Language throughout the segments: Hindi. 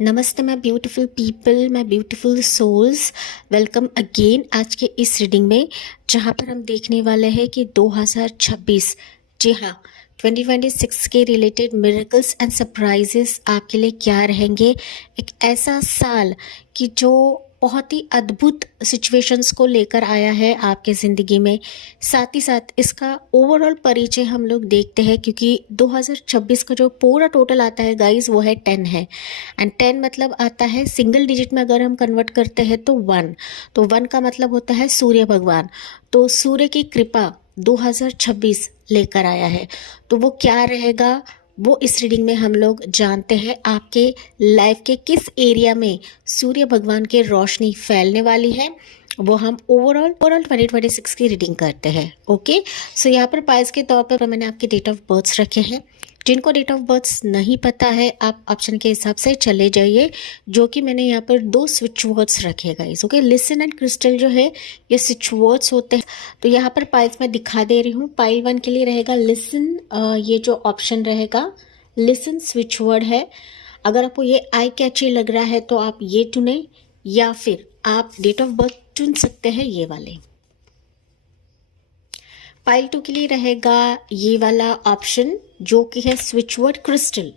नमस्ते my beautiful people, my beautiful souls. Welcome again आज के इस रीडिंग में, जहाँ पर हम देखने वाले हैं कि 2026, जी हाँ, 2026 के रिलेटेड मिरेकल्स एंड सरप्राइजेस आपके लिए क्या रहेंगे। एक ऐसा साल कि जो बहुत ही अद्भुत सिचुएशंस को लेकर आया है आपके ज़िंदगी में। साथ ही साथ इसका ओवरऑल परिचय हम लोग देखते हैं, क्योंकि 2026 का जो पूरा टोटल आता है गाइस, वो है 10 है। एंड 10 मतलब आता है सिंगल डिजिट में, अगर हम कन्वर्ट करते हैं तो 1। तो 1 का मतलब होता है सूर्य भगवान। तो सूर्य की कृपा 2026 लेकर आया है। तो वो क्या रहेगा, वो इस रीडिंग में हम लोग जानते हैं। आपके लाइफ के किस एरिया में सूर्य भगवान की रोशनी फैलने वाली है, वो हम ओवरऑल 2026 की रीडिंग करते हैं। ओके, सो यहाँ पर पाइस के तौर पर मैंने आपके डेट ऑफ बर्थ्स रखे हैं। जिनको डेट ऑफ बर्थ्स नहीं पता है, आप ऑप्शन के हिसाब से चले जाइए, जो कि मैंने यहाँ पर 2 स्विच वर्ड्स रखे guys. Okay, listen and crystal जो है ये स्विच वर्ड्स होते हैं। तो यहाँ पर पाइल्स मैं दिखा दे रही हूँ। पाइल 1 के लिए रहेगा लिसन, ये जो ऑप्शन रहेगा लिसन स्विच वर्ड है। अगर आपको ये आई कैची लग रहा है तो आप ये चुने, या फिर आप डेट ऑफ बर्थ चुन सकते हैं ये वाले। पाइल 2 के लिए रहेगा ये वाला ऑप्शन, जो कि है switch word crystal.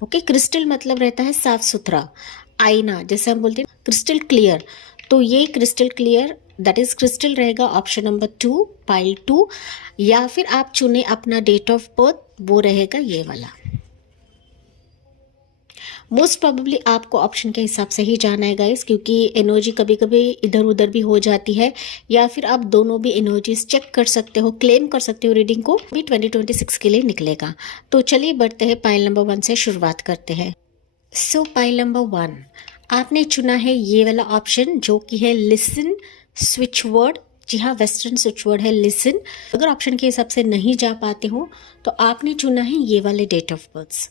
Okay, crystal मतलब रहता है साफ सुथरा, आईना, जैसे हम बोलते हैं क्रिस्टल क्लियर। तो ये crystal clear, that is crystal रहेगा ऑप्शन नंबर 2, पाइल 2। या फिर आप चुने अपना डेट ऑफ बर्थ, वो रहेगा ये वाला। मोस्ट प्रोबेबली आपको ऑप्शन के हिसाब से ही जाना है गाइस, क्योंकि एनर्जी कभी कभी इधर उधर भी हो जाती है, या फिर आप दोनों भी एनर्जीज चेक कर सकते हो, क्लेम कर सकते हो रीडिंग को भी 2026 के लिए निकलेगा। तो चलिए बढ़ते हैं, पाइल नंबर 1 से शुरुआत करते हैं। सो पाइल नंबर 1, आपने चुना है ये वाला ऑप्शन, जो कि है लिसन स्विच वर्ड। जी हाँ, वेस्टर्न स्विच वर्ड है लिसन। अगर ऑप्शन के हिसाब से नहीं जा पाते हो तो आपने चुना है ये वाले डेट ऑफ बर्थ।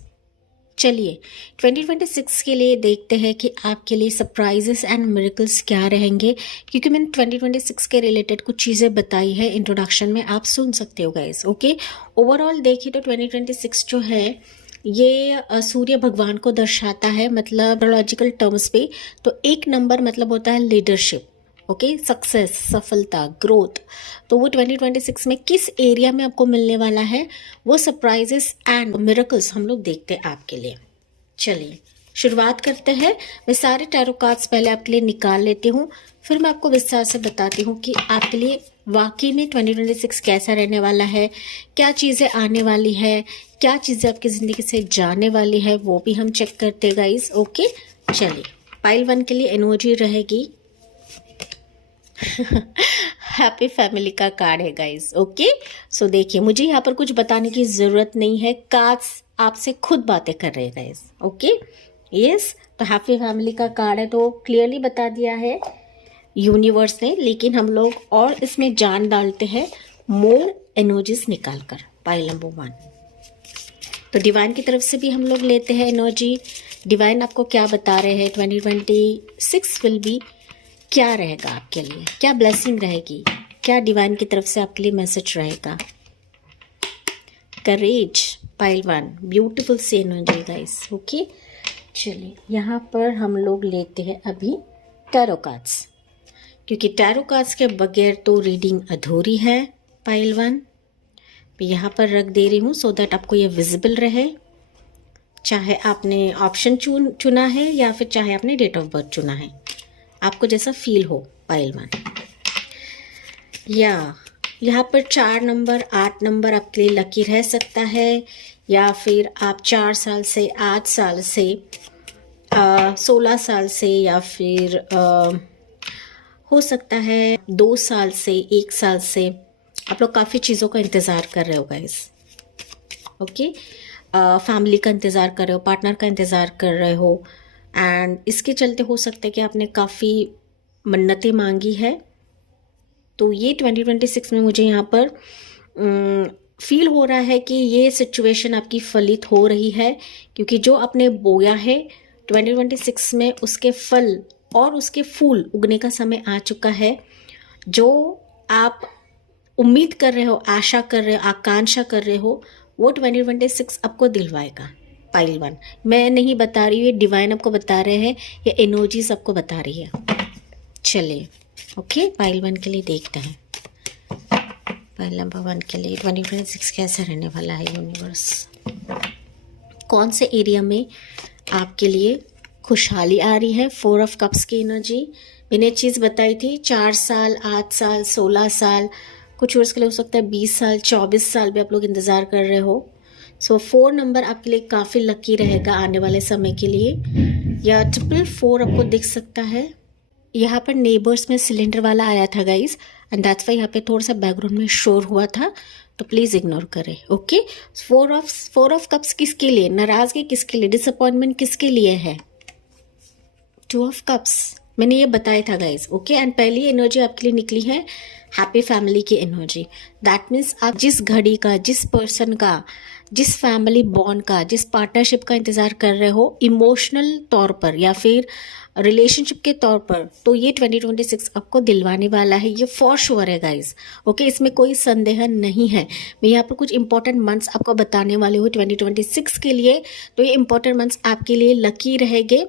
चलिए 2026 के लिए देखते हैं कि आपके लिए सरप्राइजेस एंड मिरेकल्स क्या रहेंगे, क्योंकि मैंने 2026 के रिलेटेड कुछ चीज़ें बताई है इंट्रोडक्शन में, आप सुन सकते हो गाइस। ओके, ओवरऑल देखिए तो 2026 जो है ये सूर्य भगवान को दर्शाता है, मतलब एस्ट्रोलॉजिकल टर्म्स पे। तो 1 नंबर मतलब होता है लीडरशिप, ओके, सक्सेस, सफलता, ग्रोथ। तो वो 2026 में किस एरिया में आपको मिलने वाला है, वो सरप्राइजेस एंड मिरेकल्स हम लोग देखते हैं आपके लिए। चलिए शुरुआत करते हैं। मैं सारे टैरो कार्ड्स पहले आपके लिए निकाल लेती हूँ, फिर मैं आपको विस्तार से बताती हूँ कि आपके लिए वाकई में 2026 कैसा रहने वाला है, क्या चीज़ें आने वाली है, क्या चीज़ें आपकी ज़िंदगी से जाने वाली है, वो भी हम चेक करते हैं गाइस। ओके, चलिए पाइल 1 के लिए एनर्जी रहेगी हैप्पी फैमिली का कार्ड है गाइस। ओके, सो देखिए, मुझे यहाँ पर कुछ बताने की ज़रूरत नहीं है, कार्ड्स आपसे खुद बातें कर रहे हैं गाइस। ओके, यस, तो हैप्पी फैमिली का कार्ड है, तो क्लियरली बता दिया है यूनिवर्स ने। लेकिन हम लोग और इसमें जान डालते हैं मोर एनर्जीज निकाल कर। पाइल नंबर 1, तो डिवाइन की तरफ से भी हम लोग लेते हैं एनर्जी। डिवाइन आपको क्या बता रहे हैं, 2026 विल बी क्या रहेगा आपके लिए, क्या ब्लेसिंग रहेगी, क्या डिवाइन की तरफ से आपके लिए मैसेज रहेगा। करेज, पाइल 1, ब्यूटीफुल सी एनर्जी गाइस। ओके, चलिए यहाँ पर हम लोग लेते हैं अभी टैरो कार्ड्स, क्योंकि टैरो कार्ड्स के बगैर तो रीडिंग अधूरी है। पाइल 1 मैं यहाँ पर रख दे रही हूँ सो दैट आपको ये विजिबल रहे, चाहे आपने ऑप्शन चुना है या फिर चाहे आपने डेट ऑफ बर्थ चुना है, आपको जैसा फील हो। पाइल 1, या यहाँ पर 4 नंबर, 8 नंबर आपके लिए लकी रह सकता है, या फिर आप 4 साल से, 8 साल से, 16 साल से, या फिर हो सकता है 2 साल से, 1 साल से आप लोग काफ़ी चीज़ों का इंतज़ार कर रहे हो गाइस। ओके, फैमिली का इंतज़ार कर रहे हो, पार्टनर का इंतज़ार कर रहे हो, एंड इसके चलते हो सकता है कि आपने काफ़ी मन्नतें मांगी है। तो ये 2026 में मुझे यहाँ पर फील हो रहा है कि ये सिचुएशन आपकी फलित हो रही है, क्योंकि जो आपने बोया है 2026 में उसके फल और उसके फूल उगने का समय आ चुका है। जो आप उम्मीद कर रहे हो, आशा कर रहे हो, आकांक्षा कर रहे हो, वो 2026 आपको दिलवाएगा। पाइल 1। मैं नहीं बता रही हूँ, ये डिवाइन आपको बता रहे हैं, ये एनर्जीज आपको बता रही है। चलिए ओके, पाइल 1 के लिए देखते हैं। पाइल नंबर 1 के लिए 2026 कैसा रहने वाला है यूनिवर्स। कौन से एरिया में आपके लिए खुशहाली आ रही है। 4 ऑफ कप्स की एनर्जी मैंने चीज़ बताई थी, 4 साल, 8 साल, 16 साल, कुछ वर्ष के लिए हो सकता है 20 साल, 24 साल भी आप लोग इंतज़ार कर रहे हो। सो 4 नंबर आपके लिए काफ़ी लकी रहेगा आने वाले समय के लिए, या 444 आपको दिख सकता है। यहाँ पर नेबर्स में सिलेंडर वाला आया था गाइज, एंड दैट्स वाई यहाँ पे थोड़ा सा बैकग्राउंड में शोर हुआ था, तो प्लीज़ इग्नोर करें। ओके, 4 ऑफ कप्स किसके लिए, नाराज़गी किसके लिए, डिसअपॉइंटमेंट किसके लिए है। 2 ऑफ कप्स मैंने ये बताया था गाइज। ओके, एंड पहली एनर्जी आपके लिए निकली है हैप्पी फैमिली की एनर्जी। दैट मीन्स आप जिस घड़ी का, जिस पर्सन का, जिस फैमिली बॉन्ड का, जिस पार्टनरशिप का इंतज़ार कर रहे हो इमोशनल तौर पर या फिर रिलेशनशिप के तौर पर, तो ये 2026 आपको दिलवाने वाला है, ये फॉर श्योर है गाइज। ओके, इसमें कोई संदेह नहीं है। मैं यहाँ पर कुछ इंपॉर्टेंट मंथ्स आपको बताने वाली हूँ 2026 के लिए, तो ये इंपॉर्टेंट मंथ्स आपके लिए लकी रहेंगे,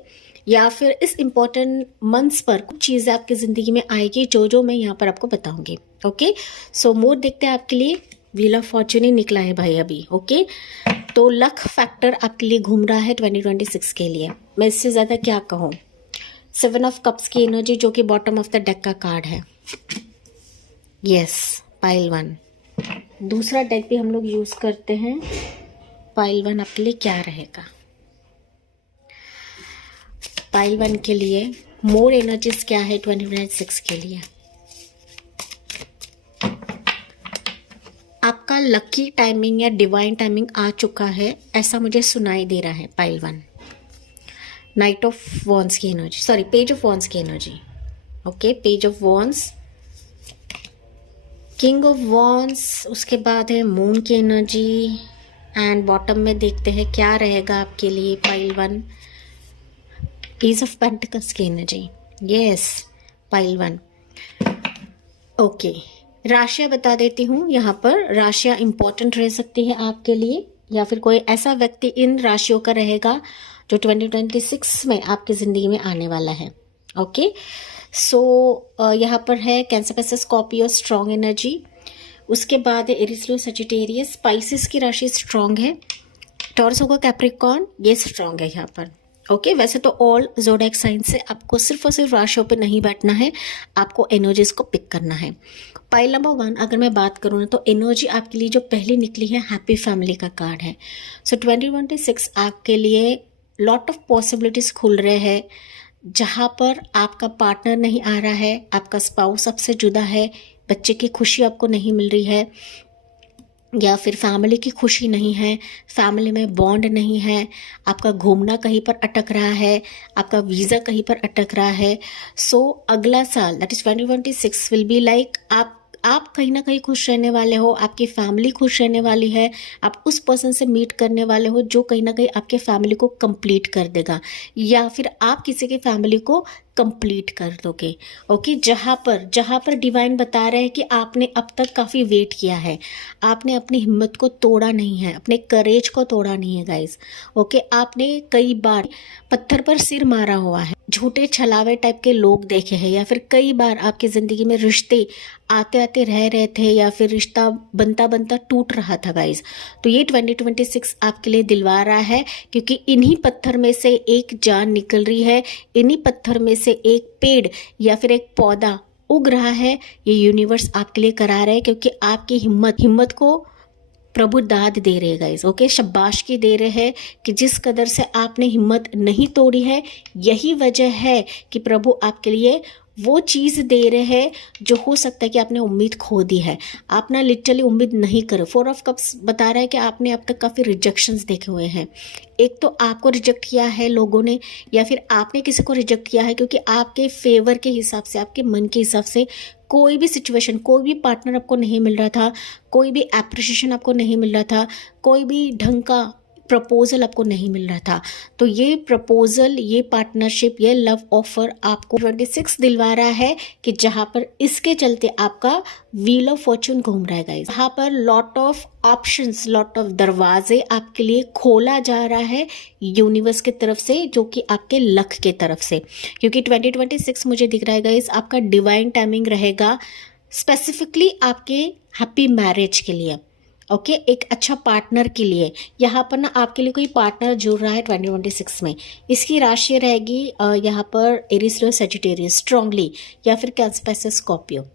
या फिर इस इम्पॉर्टेंट मंथ्स पर कुछ चीज़ें आपकी ज़िंदगी में आएगी जो मैं यहाँ पर आपको बताऊँगी। ओके, सो मोर देखते हैं आपके लिए। व्हील ऑफ फॉर्च्यून ही निकला है भाई अभी। ओके, तो लक फैक्टर आपके लिए घूम रहा है 2026 के लिए। मैं इससे ज़्यादा क्या कहूँ। 7 ऑफ कप्स की एनर्जी जो कि बॉटम ऑफ द डेक का कार्ड है। यस, पाइल 1 दूसरा डेक भी हम लोग यूज़ करते हैं। पाइल 1 आपके लिए क्या रहेगा। पाइल 1 के लिए मोर एनर्जीज क्या है 2026 के लिए। आपका लकी टाइमिंग या डिवाइन टाइमिंग आ चुका है, ऐसा मुझे सुनाई दे रहा है। पाइल 1 नाइट ऑफ वॉन्स की energy, sorry page of wands की energy. Okay, page of wands, king of wands, उसके बाद है मून की एनर्जी, एंड बॉटम में देखते हैं क्या रहेगा आपके लिए पाइल 1। पीस ऑफ पेंटिकल्स की एनर्जी। Yes, pile 1। ओके, राशियाँ बता देती हूँ। यहाँ पर राशियाँ इंपॉर्टेंट रह सकती है आपके लिए, या फिर कोई ऐसा व्यक्ति इन राशियों का रहेगा जो 2026 में आपकी ज़िंदगी में आने वाला है। ओके, सो यहाँ पर है कैंसर, पैसेस, स्कॉर्पियो, स्ट्रॉन्ग एनर्जी। उसके बाद है एरीज, लियो, सजिटेरियस। स्पाइसिस की राशि स्ट्रॉन्ग है। टॉरस होगा, कैप्रिकॉर्न, ये स्ट्रॉन्ग है यहाँ पर। ओके, वैसे तो ऑल ज़ोडिएक साइन से आपको सिर्फ और सिर्फ राशियों पे नहीं बैठना है, आपको एनर्जीज को पिक करना है। पाइल नंबर 1 अगर मैं बात करूँ ना, तो एनर्जी आपके लिए जो पहली निकली है हैप्पी फैमिली का कार्ड है। सो 2026 आपके लिए लॉट ऑफ पॉसिबिलिटीज़ खुल रहे हैं, जहाँ पर आपका पार्टनर नहीं आ रहा है, आपका स्पाउस आपसे जुदा है, बच्चे की खुशी आपको नहीं मिल रही है, या फिर फैमिली की खुशी नहीं है, फैमिली में बॉन्ड नहीं है, आपका घूमना कहीं पर अटक रहा है, आपका वीज़ा कहीं पर अटक रहा है। सो अगला साल that is 2026 will be like आप कहीं ना कहीं खुश रहने वाले हो, आपकी फैमिली खुश रहने वाली है, आप उस पर्सन से मीट करने वाले हो जो कहीं ना कहीं आपके फैमिली को कंप्लीट कर देगा, या फिर आप किसी के फैमिली को कंप्लीट कर दोगे। ओके, जहाँ पर डिवाइन बता रहे हैं कि आपने अब तक काफ़ी वेट किया है, आपने अपनी हिम्मत को तोड़ा नहीं है, अपने करेज को तोड़ा नहीं है गाइज। ओके, आपने कई बार पत्थर पर सिर मारा हुआ है, झूठे छलावे टाइप के लोग देखे हैं, या फिर कई बार आपकी ज़िंदगी में रिश्ते आते आते रह रहे थे, या फिर रिश्ता बनता बनता टूट रहा था गाइज। तो ये 2026 आपके लिए दिलवा रहा है, क्योंकि इन्हीं पत्थर में से एक जान निकल रही है, इन्हीं पत्थर में से एक पेड़ या फिर एक पौधा उग रहा है। ये यूनिवर्स आपके लिए करा रहा है, क्योंकि आपकी हिम्मत को प्रभु दाद दे रहे गाइस। ओके, शाबाशी दे रहे हैं कि जिस कदर से आपने हिम्मत नहीं तोड़ी है, यही वजह है कि प्रभु आपके लिए वो चीज़ दे रहे हैं जो हो सकता है कि आपने उम्मीद खो दी है। आप ना लिटरली उम्मीद नहीं करो। 4 ऑफ कप्स बता रहा है कि आपने अब तक काफ़ी रिजेक्शंस देखे हुए हैं। एक तो आपको रिजेक्ट किया है लोगों ने, या फिर आपने किसी को रिजेक्ट किया है क्योंकि आपके फेवर के हिसाब से, आपके मन के हिसाब से कोई भी सिचुएशन, कोई भी पार्टनर आपको नहीं मिल रहा था, कोई भी एप्रिशिएशन आपको नहीं मिल रहा था, कोई भी ढंग का प्रपोजल आपको नहीं मिल रहा था, तो ये प्रपोजल, ये पार्टनरशिप, ये लव ऑफर आपको 26 दिलवा रहा है कि जहाँ पर इसके चलते आपका व्हील ऑफ फॉर्चून घूम रहा है गाइस। यहाँ पर lot of options, lot of दरवाजे आपके लिए खोला जा रहा है यूनिवर्स की तरफ से, जो कि आपके लक के तरफ से, क्योंकि 2026 मुझे दिख रहा है गाइस आपका डिवाइन टाइमिंग रहेगा स्पेसिफिकली आपके हैप्पी मैरिज के लिए। ओके, एक अच्छा पार्टनर के लिए यहाँ पर ना आपके लिए कोई पार्टनर जुड़ रहा है 2026 में। इसकी राशि रहेगी यहाँ पर एरीज, लियो, सजिटेरियस स्ट्रांगली, या फिर कैंसर, पाइसेस, स्कॉर्पियो।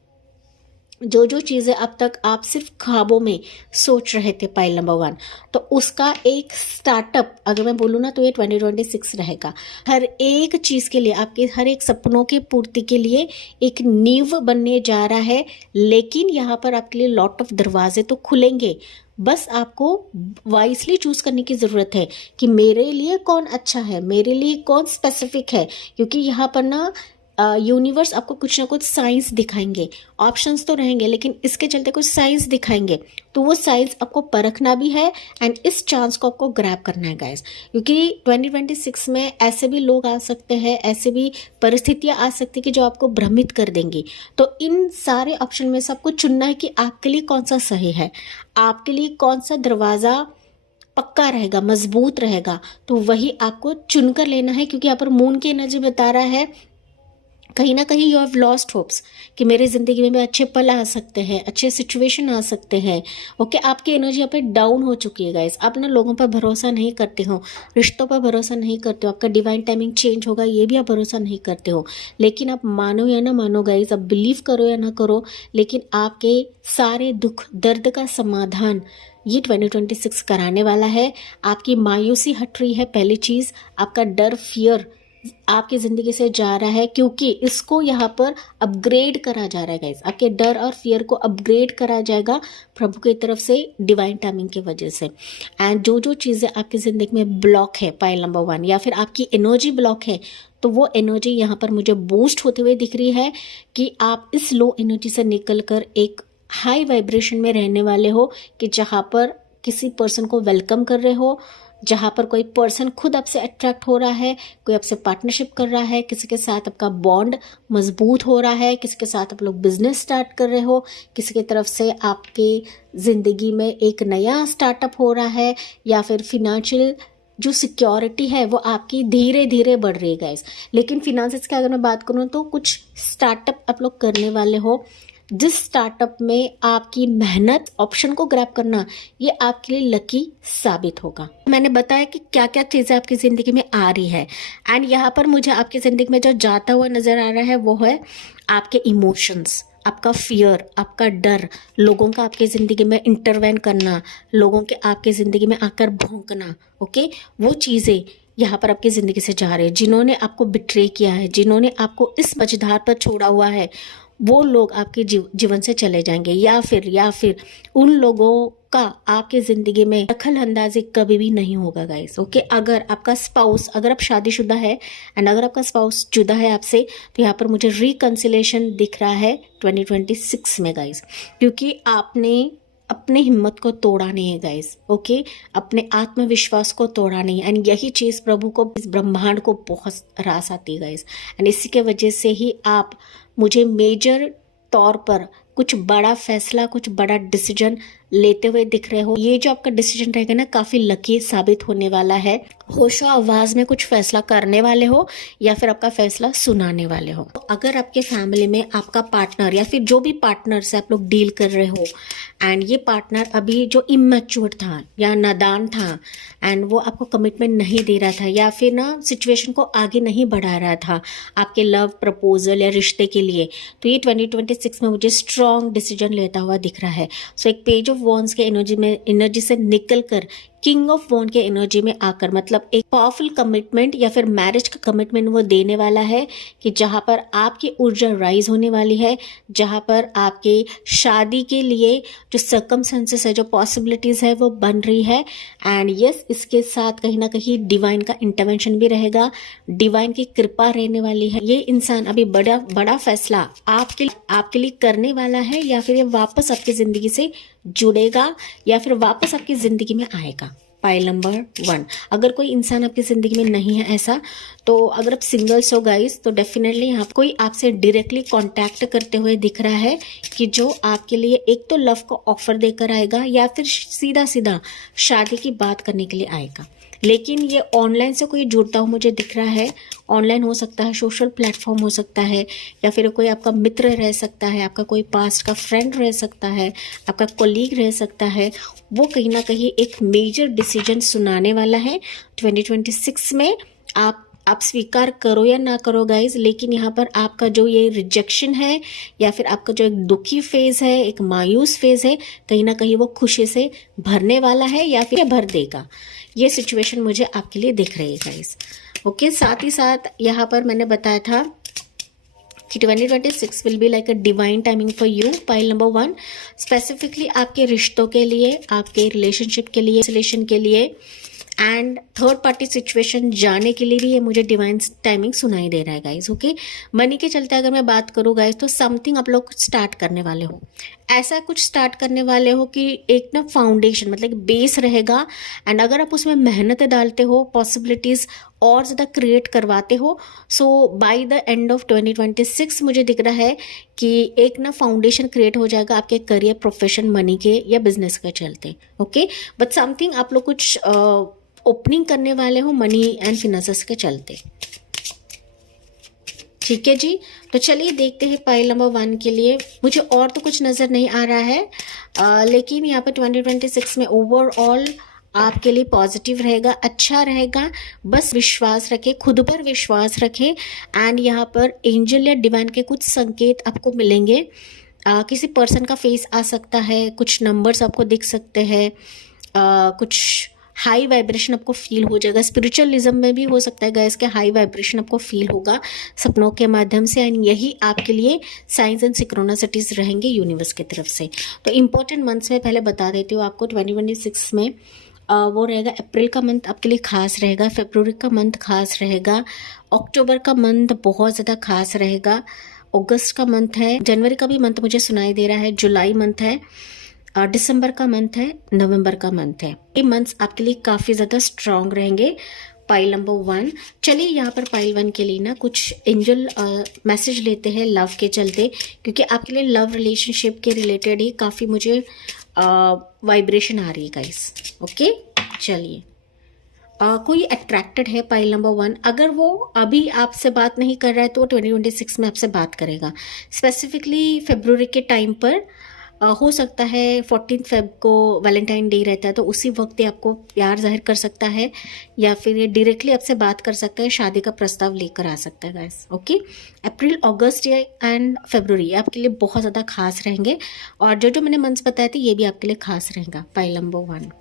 जो जो चीज़ें अब तक आप सिर्फ ख्वाबों में सोच रहे थे, पाइल नंबर 1, तो उसका एक स्टार्टअप अगर मैं बोलूँ ना तो ये 2026 रहेगा। हर एक चीज़ के लिए, आपके हर एक सपनों की पूर्ति के लिए एक नींव बनने जा रहा है। लेकिन यहाँ पर आपके लिए लॉट ऑफ दरवाजे तो खुलेंगे, बस आपको वाइसली चूज करने की ज़रूरत है कि मेरे लिए कौन अच्छा है, मेरे लिए कौन स्पेसिफिक है। क्योंकि यहाँ पर ना यूनिवर्स आपको कुछ ना कुछ साइंस दिखाएंगे, ऑप्शंस तो रहेंगे लेकिन इसके चलते कुछ साइंस दिखाएंगे, तो वो साइंस आपको परखना भी है एंड इस चांस को आपको ग्रैब करना है गाइस। क्योंकि 2026 में ऐसे भी लोग आ सकते हैं, ऐसे भी परिस्थितियां आ सकती है कि जो आपको भ्रमित कर देंगी। तो इन सारे ऑप्शन में से आपको चुनना है कि आपके लिए कौन सा सही है, आपके लिए कौन सा दरवाज़ा पक्का रहेगा, मजबूत रहेगा, तो वही आपको चुनकर लेना है। क्योंकि यहाँ पर मून की एनर्जी बता रहा है कहीं ना कहीं यू हैव लॉस्ट होप्स कि मेरे ज़िंदगी में अच्छे पल आ सकते हैं, अच्छे सिचुएशन आ सकते हैं। ओके, आपकी एनर्जी यहाँ पे डाउन हो चुकी है गाइस। आप ना लोगों पर भरोसा नहीं करते हो, रिश्तों पर भरोसा नहीं करते हो, आपका डिवाइन टाइमिंग चेंज होगा ये भी आप भरोसा नहीं करते हो। लेकिन आप मानो या ना मानो गाइस, आप बिलीव करो या ना करो, लेकिन आपके सारे दुख दर्द का समाधान ये 2026 कराने वाला है। आपकी मायूसी हट रही है, पहली चीज़ आपका डर, फियर आपकी ज़िंदगी से जा रहा है, क्योंकि इसको यहाँ पर अपग्रेड करा जा रहा है गाइस। आपके डर और फियर को अपग्रेड करा जाएगा प्रभु की तरफ से डिवाइन टाइमिंग की वजह से। एंड जो जो चीज़ें आपकी ज़िंदगी में ब्लॉक है, पाइल नंबर 1, या फिर आपकी एनर्जी ब्लॉक है, तो वो एनर्जी यहाँ पर मुझे बूस्ट होते हुए दिख रही है कि आप इस लो एनर्जी से निकल कर एक हाई वाइब्रेशन में रहने वाले हो, कि जहाँ पर किसी पर्सन को वेलकम कर रहे हो, जहाँ पर कोई पर्सन खुद आपसे अट्रैक्ट हो रहा है, कोई आपसे पार्टनरशिप कर रहा है, किसी के साथ आपका बॉन्ड मजबूत हो रहा है, किसी के साथ आप लोग बिजनेस स्टार्ट कर रहे हो, किसी की तरफ से आपके ज़िंदगी में एक नया स्टार्टअप हो रहा है, या फिर फिनेंशियल जो सिक्योरिटी है वो आपकी धीरे धीरे बढ़ रही है गाइस। लेकिन फिनेंसेस की अगर मैं बात करूँ तो कुछ स्टार्टअप आप लोग करने वाले हो, जिस स्टार्टअप में आपकी मेहनत, ऑप्शन को ग्रैब करना, ये आपके लिए लकी साबित होगा। मैंने बताया कि क्या क्या चीज़ें आपकी ज़िंदगी में आ रही है, एंड यहाँ पर मुझे आपकी ज़िंदगी में जो जाता हुआ नज़र आ रहा है वो है आपके इमोशंस, आपका फियर, आपका डर, लोगों का आपकी ज़िंदगी में इंटरवेन करना, लोगों के आपकी ज़िंदगी में आकर भौंकना। ओके, वो चीज़ें यहाँ पर आपकी ज़िंदगी से जा रही है। जिन्होंने आपको बिट्रे किया है, जिन्होंने आपको इस मझधार पर छोड़ा हुआ है, वो लोग आपके जीवन से चले जाएंगे, या फिर उन लोगों का आपके ज़िंदगी में दखल अंदाजी कभी भी नहीं होगा गाइस। ओके, अगर आपका स्पाउस, अगर आप शादीशुदा है एंड अगर आपका स्पाउस जुदा है आपसे, तो यहाँ पर मुझे रिकंसिलेशन दिख रहा है 2026 में गाइस। क्योंकि आपने अपने हिम्मत को तोड़ा नहीं है गाइस। ओके, अपने आत्मविश्वास को तोड़ा नहीं, एंड यही चीज़ प्रभु को, इस ब्रह्मांड को बहुत रास आती है गाइस। एंड इसी के वजह से ही आप मुझे मेजर तौर पर कुछ बड़ा फैसला, कुछ बड़ा डिसीजन लेते हुए दिख रहे हो। ये जो आपका डिसीजन रहेगा ना, काफ़ी लकी साबित होने वाला है। होशो आवाज़ में कुछ फैसला करने वाले हो, या फिर आपका फैसला सुनाने वाले हो। तो अगर आपके फैमिली में आपका पार्टनर, या फिर जो भी पार्टनर से आप लोग डील कर रहे हो, एंड ये पार्टनर अभी जो इमैच्योर था या नादान था, एंड वो आपको कमिटमेंट नहीं दे रहा था, या फिर ना सिचुएशन को आगे नहीं बढ़ा रहा था आपके लव प्रपोजल या रिश्ते के लिए, तो ये 2026 में मुझे स्ट्रॉन्ग डिसीजन लेता हुआ दिख रहा है। सो एक पेज ऑफ वॉन्ड्स के एनर्जी से निकल कर किंग ऑफ वॉन्ड के एनर्जी में आकर, मतलब एक पावरफुल कमिटमेंट या फिर मैरिज का कमिटमेंट वो देने वाला है, कि जहाँ पर आपकी ऊर्जा राइज होने वाली है, जहाँ पर आपके शादी के लिए जो सर्कमस्टेंसेस है, जो पॉसिबिलिटीज़ है वो बन रही है। एंड यस, इसके साथ कहीं ना कहीं डिवाइन का इंटरवेंशन भी रहेगा, डिवाइन की कृपा रहने वाली है। ये इंसान अभी बड़ा फैसला आपके लिए करने वाला है, या फिर ये वापस आपकी ज़िंदगी से जुड़ेगा, या फिर वापस आपकी ज़िंदगी में आएगा। Pile number 1। अगर कोई इंसान आपकी ज़िंदगी में नहीं है ऐसा, तो अगर आप सिंगल्स हो गाइस, तो डेफिनेटली यहाँ कोई आपसे डायरेक्टली कांटेक्ट करते हुए दिख रहा है कि जो आपके लिए एक तो लव को ऑफर देकर आएगा या फिर सीधा सीधा शादी की बात करने के लिए आएगा। लेकिन ये ऑनलाइन से कोई जुड़ता हुआ मुझे दिख रहा है। ऑनलाइन हो सकता है, सोशल प्लेटफॉर्म हो सकता है, या फिर कोई आपका मित्र रह सकता है, आपका कोई पास्ट का फ्रेंड रह सकता है, आपका कोलीग रह सकता है। वो कहीं ना कहीं एक मेजर डिसीजन सुनाने वाला है 2026 में। आप स्वीकार करो या ना करो गाइज, लेकिन यहाँ पर आपका जो ये रिजेक्शन है या फिर आपका जो एक दुखी फेज है, एक मायूस फेज है, कहीं ना कहीं वो खुशी से भरने वाला है या फिर भर देगा। ये सिचुएशन मुझे आपके लिए दिख रही है गाइज। ओके, साथ ही साथ यहाँ पर मैंने बताया था कि 2026 will be like a divine timing for you, pile number 1। Specifically आपके रिश्तों के लिए, आपके रिलेशनशिप के लिए, रिलेशन के लिए एंड थर्ड पार्टी सिचुएशन जाने के लिए भी ये मुझे डिवाइन टाइमिंग सुनाई दे रहा है गाइज। ओके, मनी के चलते अगर मैं बात करूँ गाइज, तो समथिंग आप लोग स्टार्ट करने वाले हो, ऐसा कुछ स्टार्ट करने वाले हो कि एक ना फाउंडेशन मतलब बेस रहेगा। एंड अगर आप उसमें मेहनत डालते हो, पॉसिबिलिटीज और ज़्यादा क्रिएट करवाते हो, सो बाय द एंड ऑफ 2026 मुझे दिख रहा है कि एक ना फाउंडेशन क्रिएट हो जाएगा आपके करियर, प्रोफेशन, मनी के या बिजनेस के चलते। ओके, बट समथिंग आप लोग कुछ ओपनिंग करने वाले हो मनी एंड फिनेंसेस के चलते। ठीक है जी, तो चलिए देखते हैं पाइल नंबर 1 के लिए। मुझे और तो कुछ नज़र नहीं आ रहा है, लेकिन यहाँ पर 2026 में ओवरऑल आपके लिए पॉजिटिव रहेगा, अच्छा रहेगा। बस विश्वास रखें, खुद पर विश्वास रखें। एंड यहाँ पर एंजल या डिवाइन के कुछ संकेत आपको मिलेंगे। किसी पर्सन का फेस आ सकता है, कुछ नंबर्स आपको दिख सकते हैं, कुछ हाई वाइब्रेशन आपको फील हो जाएगा। स्पिरिचुअलिज्म में भी हो सकता है गाइस के हाई वाइब्रेशन आपको फील होगा सपनों के माध्यम से। एंड यही आपके लिए साइंस एंड सिक्रोनासिटीज रहेंगे यूनिवर्स की तरफ से। तो इम्पोर्टेंट मंथ्स में पहले बता देती हूँ आपको। 2026 में वो रहेगा, अप्रैल का मंथ आपके लिए खास रहेगा, फरवरी का मंथ खास रहेगा, अक्टूबर का मंथ बहुत ज़्यादा खास रहेगा, अगस्त का मंथ है, जनवरी का भी मंथ मुझे सुनाई दे रहा है, जुलाई मंथ है, दिसंबर का मंथ है, नवंबर का मंथ है। ये मंथ्स आपके लिए काफ़ी ज़्यादा स्ट्रांग रहेंगे। पाइल नंबर 1, चलिए यहाँ पर पाइल 1 के लिए ना कुछ एंजल मैसेज लेते हैं लव के चलते, क्योंकि आपके लिए लव रिलेशनशिप के रिलेटेड ही काफ़ी मुझे वाइब्रेशन आ रही है गाइस। ओके, चलिए कोई अट्रैक्टेड है पाइल नंबर 1, अगर वो अभी आपसे बात नहीं कर रहा है तो 2026 में आपसे बात करेगा। स्पेसिफिकली फरवरी के टाइम पर हो सकता है 14 फेब को वैलेंटाइन डे रहता है, तो उसी वक्त ये आपको प्यार जाहिर कर सकता है या फिर ये डायरेक्टली आपसे बात कर सकता है, शादी का प्रस्ताव लेकर आ सकता है guys. Okay, April, August and February आपके लिए बहुत ज़्यादा खास रहेंगे। और जो जो मैंने मंथ्स बताए थे ये भी आपके लिए खास रहेगा पाइल नंबर 1।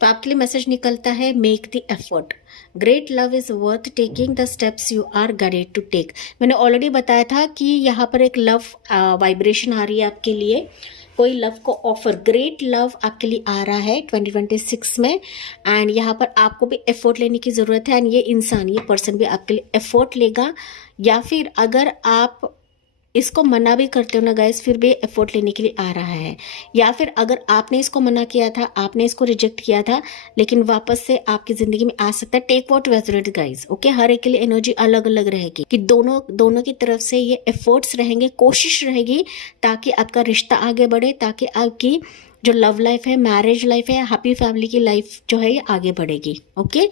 तो आपके लिए मैसेज निकलता है, make the effort, great love is worth taking the steps you are guided to take. मैंने ऑलरेडी बताया था कि यहाँ पर एक लव वाइब्रेशन आ रही है आपके लिए, कोई लव को ऑफर, ग्रेट लव आपके लिए आ रहा है 2026 में। एंड यहाँ पर आपको भी एफर्ट लेने की ज़रूरत है। एंड ये इंसान, ये पर्सन भी आपके लिए एफर्ट लेगा, या फिर अगर आप इसको मना भी करते हो ना गाइस, फिर भी एफर्ट लेने के लिए आ रहा है। या फिर अगर आपने इसको मना किया था, आपने इसको रिजेक्ट किया था, लेकिन वापस से आपकी ज़िंदगी में आ सकता है। Take what resonate guys. Okay, हर एक के लिए एनर्जी अलग अलग रहेगी कि दोनों की तरफ से ये एफर्ट्स रहेंगे, कोशिश रहेगी ताकि आपका रिश्ता आगे बढ़े, ताकि आपकी जो लव लाइफ है, मैरिज लाइफ है, हैप्पी फैमिली की लाइफ जो है ये आगे बढ़ेगी। ओके,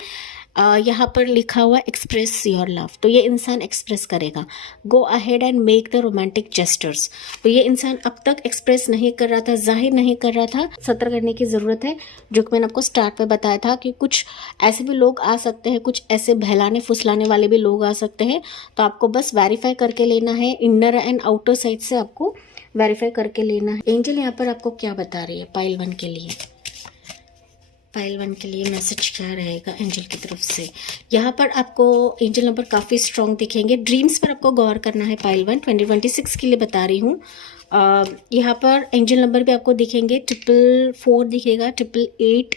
यहाँ पर लिखा हुआ एक्सप्रेस योर लव, तो ये इंसान एक्सप्रेस करेगा। Go ahead and make the romantic gestures, तो ये इंसान अब तक एक्सप्रेस नहीं कर रहा था, जाहिर नहीं कर रहा था। सतर्क करने की ज़रूरत है, जो कि मैंने आपको स्टार्ट में बताया था कि कुछ ऐसे भी लोग आ सकते हैं, कुछ ऐसे बहलाने फुसलाने वाले भी लोग आ सकते हैं। तो आपको बस वेरीफाई करके लेना है, इनर एंड आउटर साइड से आपको वेरीफाई करके लेना है। एंजल यहाँ पर आपको क्या बता रही है पाइल 1 के लिए? पाइल 1 के लिए मैसेज क्या रहेगा एंजल की तरफ से? यहाँ पर आपको एंजल नंबर काफ़ी स्ट्रॉन्ग दिखेंगे। ड्रीम्स पर आपको गौर करना है पाइल 1, 2026 के लिए बता रही हूँ। यहाँ पर एंजल नंबर भी आपको दिखेंगे, 444 दिखेगा, 888,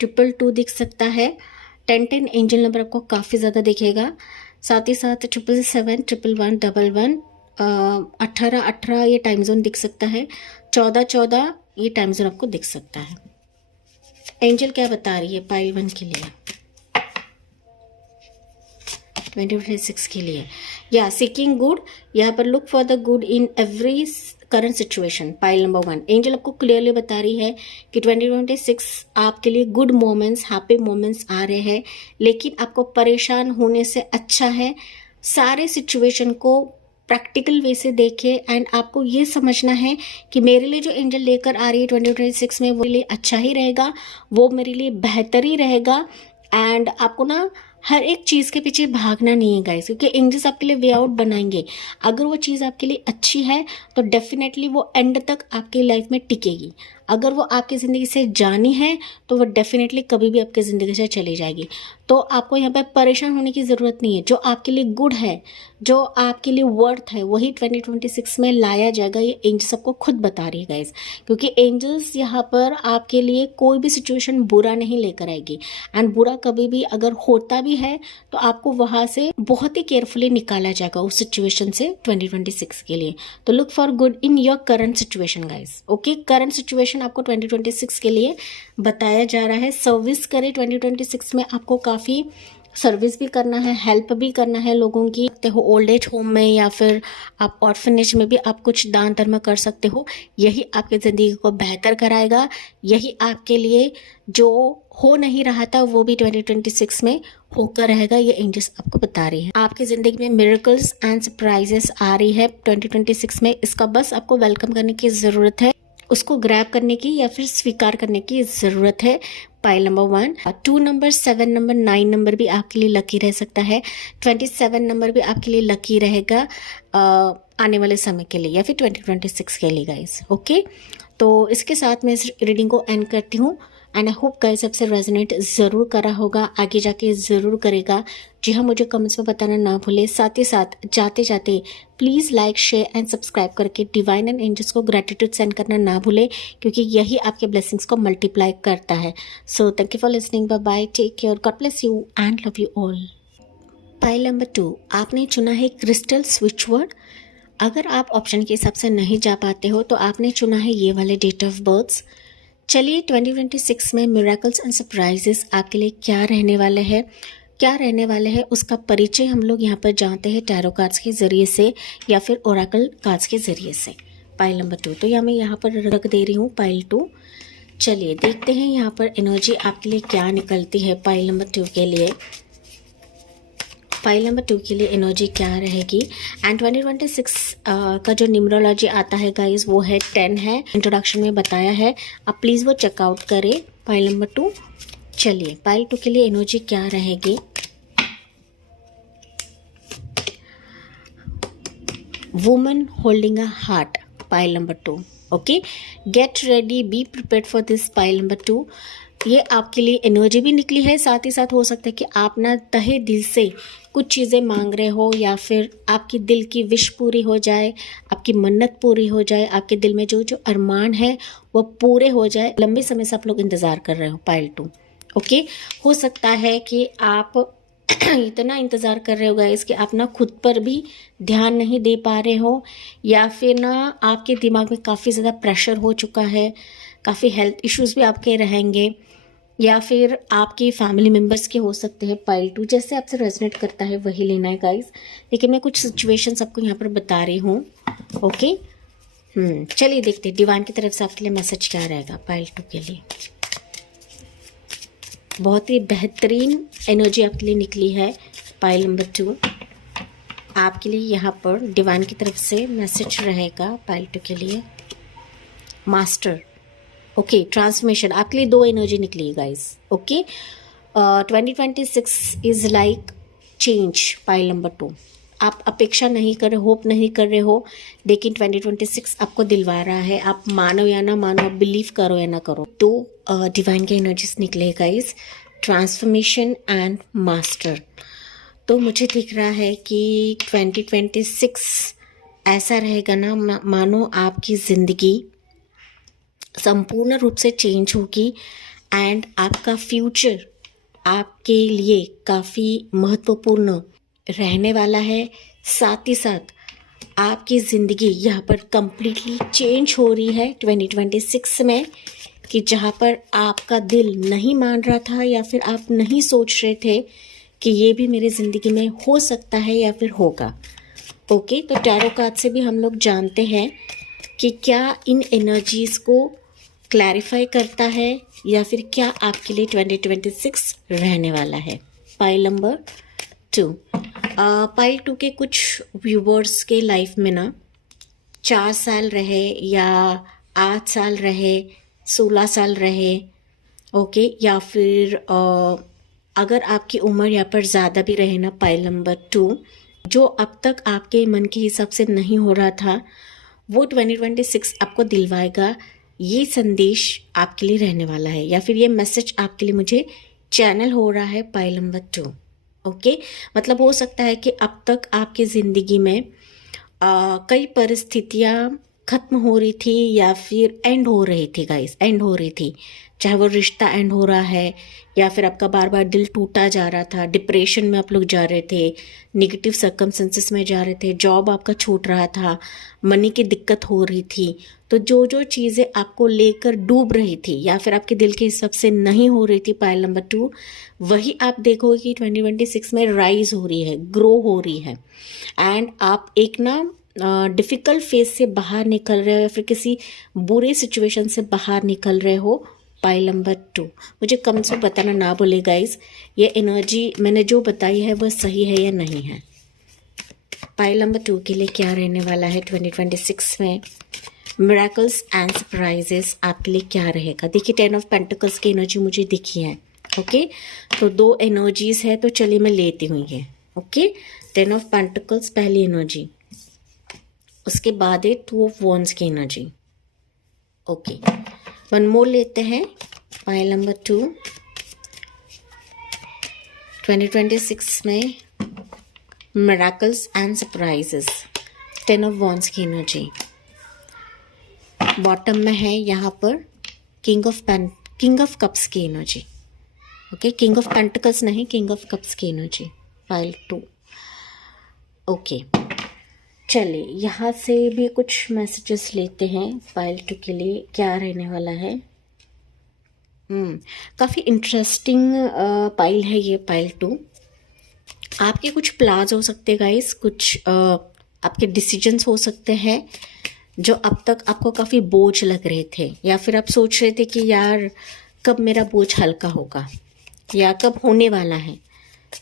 222 दिख सकता है, 1010 एंजल नंबर आपको काफ़ी ज़्यादा दिखेगा। साथ ही साथ 777, 111, 11, 1818 ये टाइम जोन दिख सकता है, 1414 ये टाइम जोन आपको दिख सकता है। एंजल क्या बता रही है पाइल 1 के लिए 2026 के लिए? या सीकिंग गुड, यहाँ पर look for the good in every current situation. Pile number 1, angel आपको क्लियरली बता रही है कि 2026 आपके लिए गुड मोमेंट्स, हैप्पी मोमेंट्स आ रहे हैं, लेकिन आपको परेशान होने से अच्छा है सारे सिचुएशन को प्रैक्टिकल वे से देखे एंड आपको ये समझना है कि मेरे लिए जो एंजल लेकर आ रही है 2026 में वो मेरे लिए अच्छा ही रहेगा, वो मेरे लिए बेहतर ही रहेगा। एंड आपको ना हर एक चीज़ के पीछे भागना नहीं है गाइस, क्योंकि एंजल्स आपके लिए वे आउट बनाएंगे। अगर वो चीज़ आपके लिए अच्छी है तो डेफिनेटली वो एंड तक आपकी लाइफ में टिकेगी। अगर वो आपकी ज़िंदगी से जानी है तो वो डेफिनेटली कभी भी आपकी ज़िंदगी से चली जाएगी। तो आपको यहाँ पर परेशान होने की ज़रूरत नहीं है। जो आपके लिए गुड है, जो आपके लिए वर्थ है, वही 2026 में लाया जाएगा। ये एंजल्स आपको खुद बता रही है गाइस, क्योंकि एंजल्स यहाँ पर आपके लिए कोई भी सिचुएशन बुरा नहीं लेकर आएगी। एंड बुरा कभी भी अगर होता भी है तो आपको वहाँ से बहुत ही केयरफुली निकाला जाएगा उस सिचुएशन से 2026 के लिए। तो look for good in your current situation guys. Okay, current situation आपको 2026 के लिए बताया जा रहा है। सर्विस करें 2026 में, आपको काफ़ी सर्विस भी करना है, हेल्प भी करना है लोगों की। हो ओल्ड एज होम में या फिर आप ऑर्फनेज में भी आप कुछ दान धर्म कर सकते हो। यही आपकी ज़िंदगी को बेहतर कराएगा। यही आपके लिए जो हो नहीं रहा था वो भी 2026 में होकर रहेगा। ये एंजल्स आपको बता रही है। आपकी ज़िंदगी में मिरेकल्स एंड सरप्राइजेस आ रही है 2026 में। इसका बस आपको वेलकम करने की ज़रूरत है, उसको ग्रैब करने की या फिर स्वीकार करने की ज़रूरत है। Pile number 1, 2 number, 7 number, 9 number भी आपके लिए लकी रह सकता है। 27 नंबर भी आपके लिए लकी रहेगा आने वाले समय के लिए या फिर 2026 के लिए गाइस। ओके, तो इसके साथ मैं इस रीडिंग को एंड करती हूँ। एंड आई होप गाइस आपसे रेजोनेट ज़रूर करा होगा, आगे जाके ज़रूर करेगा। जी हाँ, मुझे कमेंट्स में बताना ना भूले। साथ ही साथ जाते जाते please like, share and subscribe करके डिवाइन एंड एंजल्स को ग्रेटिट्यूड सेंड करना ना भूले, क्योंकि यही आपके ब्लेसिंग्स को मल्टीप्लाई करता है। So thank you for listening, bye bye, take care, God bless you and love you all. Pile number 2, आपने चुना है क्रिस्टल स्विच वर्ड। अगर आप ऑप्शन के हिसाब से नहीं जा पाते हो तो आपने चुना है ये वाले डेट ऑफ बर्थ्स। चलिए 2026 में मिरेकल्स एंड सरप्राइजेस आपके लिए क्या रहने वाले हैं उसका परिचय हम लोग यहाँ पर जानते हैं टैरो कार्ड्स के ज़रिए से या फिर ओरेकल कार्ड्स के ज़रिए से। पाइल नंबर 2 तो मैं यहाँ पर रख दे रही हूँ पाइल 2। चलिए देखते हैं यहाँ पर एनर्जी आपके लिए क्या निकलती है पाइल नंबर 2 के लिए। पाइल नंबर 2 के लिए एनर्जी क्या रहेगी। एंड 2026 का जो न्यूमरोलॉजी आता है गाइस वो है 10 है, इंट्रोडक्शन में बताया है, आप प्लीज़ वो चेकआउट करें। पाइल नंबर 2, चलिए पाइल 2 के लिए एनर्जी क्या रहेगी। Woman holding a heart, pile number 2। Okay, get ready, be prepared for this pile number 2। ये आपके लिए एनर्जी भी निकली है। साथ ही साथ हो सकता है कि आप ना तहे दिल से कुछ चीज़ें मांग रहे हो या फिर आपकी दिल की विश पूरी हो जाए, आपकी मन्नत पूरी हो जाए, आपके दिल में जो जो अरमान है वो पूरे हो जाए। लंबे समय से आप लोग इंतज़ार कर रहे हो पाइल 2। ओके, हो सकता है कि आप इतना इंतज़ार कर रहे हो गाइस कि आप ना खुद पर भी ध्यान नहीं दे पा रहे हो, या फिर ना आपके दिमाग में काफ़ी ज़्यादा प्रेशर हो चुका है, काफ़ी हेल्थ इश्यूज़ भी आपके रहेंगे, या फिर आपके फैमिली मेम्बर्स के हो सकते हैं। पाइल 2 जैसे आपसे रेजोनेट करता है वही लेना है गाइस, लेकिन मैं कुछ सिचुएशंस आपको यहाँ पर बता रही हूँ। ओके, चलिए देखते हैं डिवाइन की तरफ से आपके लिए मैसेज क्या रहेगा पाइल 2 के लिए। बहुत ही बेहतरीन एनर्जी आपके लिए निकली है पाइल नंबर 2। आपके लिए यहाँ पर डिवाइन की तरफ से मैसेज रहेगा पाइल 2 के लिए। मास्टर, ओके, ट्रांसफॉर्मेशन आपके लिए 2 एनर्जी निकली है guys. Okay, 2026 is like change. Pile number 2, आप अपेक्षा नहीं कर रहे, होप नहीं कर रहे हो, लेकिन 2026 आपको दिलवा रहा है। आप मानो या ना मानो, आप बिलीव करो या ना करो। 2 डिवाइन के एनर्जीज निकले गाइस, ट्रांसफॉर्मेशन एंड मास्टर। तो मुझे दिख रहा है कि 2026 ऐसा रहेगा ना मानो आपकी ज़िंदगी संपूर्ण रूप से चेंज होगी एंड आपका फ्यूचर आपके लिए काफ़ी महत्वपूर्ण रहने वाला है। साथ ही साथ आपकी ज़िंदगी यहाँ पर कम्प्लीटली चेंज हो रही है 2026 में। कि जहाँ पर आपका दिल नहीं मान रहा था या फिर आप नहीं सोच रहे थे कि ये भी मेरी ज़िंदगी में हो सकता है या फिर होगा। ओके, तो टैरो कार्ड से भी हम लोग जानते हैं कि क्या इन एनर्जीज़ को क्लैरिफाई करता है या फिर क्या आपके लिए 2026 रहने वाला है। Pile number 2। पाइल 2 के कुछ व्यूवर्स के लाइफ में ना 4 साल रहे या 8 साल रहे, 16 साल रहे, ओके, या फिर अगर आपकी उम्र यहाँ पर ज़्यादा भी रहे ना, पाइल नंबर 2, जो अब तक आपके मन के हिसाब से नहीं हो रहा था वो 2026 आपको दिलवाएगा। ये संदेश आपके लिए रहने वाला है या फिर ये मैसेज आपके लिए मुझे चैनल हो रहा है पाइल नंबर 2। ओके, मतलब हो सकता है कि अब तक आपकी ज़िंदगी में कई परिस्थितियाँ ख़त्म हो रही थी या फिर एंड हो रही थी गाइस, एंड हो रही थी, चाहे वो रिश्ता एंड हो रहा है या फिर आपका बार बार दिल टूटा जा रहा था, डिप्रेशन में आप लोग जा रहे थे, निगेटिव सर्कमस्टेंसेस में जा रहे थे, जॉब आपका छूट रहा था, मनी की दिक्कत हो रही थी। तो जो जो चीज़ें आपको लेकर डूब रही थी या फिर आपके दिल के हिसाब से नहीं हो रही थी, पाइल नंबर 2, वही आप देखोगे कि 2026 में राइज हो रही है, ग्रो हो रही है एंड आप एक ना डिफ़िकल्ट फेज से बाहर निकल रहे हो या फिर किसी बुरे सिचुएशन से बाहर निकल रहे हो। पाइल नंबर 2, मुझे कमेंट्स में बताना ना भूले गाइस, ये एनर्जी मैंने जो बताई है वह सही है या नहीं है। पाइल नंबर 2 के लिए क्या रहने वाला है 2026 में, मिरेकल्स एंड सरप्राइजेस आपके लिए क्या रहेगा। देखिए 10 ऑफ पेंटिकल्स की एनर्जी मुझे दिखी है। ओके, तो 2 एनर्जीज है, तो चलिए मैं लेती हूँ ये। ओके, 10 ऑफ पेंटिकल्स पहली एनर्जी, उसके बाद है 2 ऑफ वॉन्ड्स की एनर्जी। ओके, वन मोर लेते हैं, पाइल नंबर 2, 2026 में miracles and surprises, 10 of wands की एनर्जी। बॉटम में है यहाँ पर किंग ऑफ कप्स की energy. Okay, king of pentacles नहीं, किंग ऑफ कप्स की एनर्जी, पाइल 2। ओके, चलिए यहाँ से भी कुछ मैसेजेस लेते हैं पाइल 2 के लिए क्या रहने वाला है। काफ़ी इंटरेस्टिंग पाइल है ये पाइल 2। आपके कुछ प्लान्स हो सकते हैं गाइस, कुछ आपके डिसीजंस हो सकते हैं जो अब तक आपको काफ़ी बोझ लग रहे थे या फिर आप सोच रहे थे कि यार कब मेरा बोझ हल्का होगा या कब होने वाला है,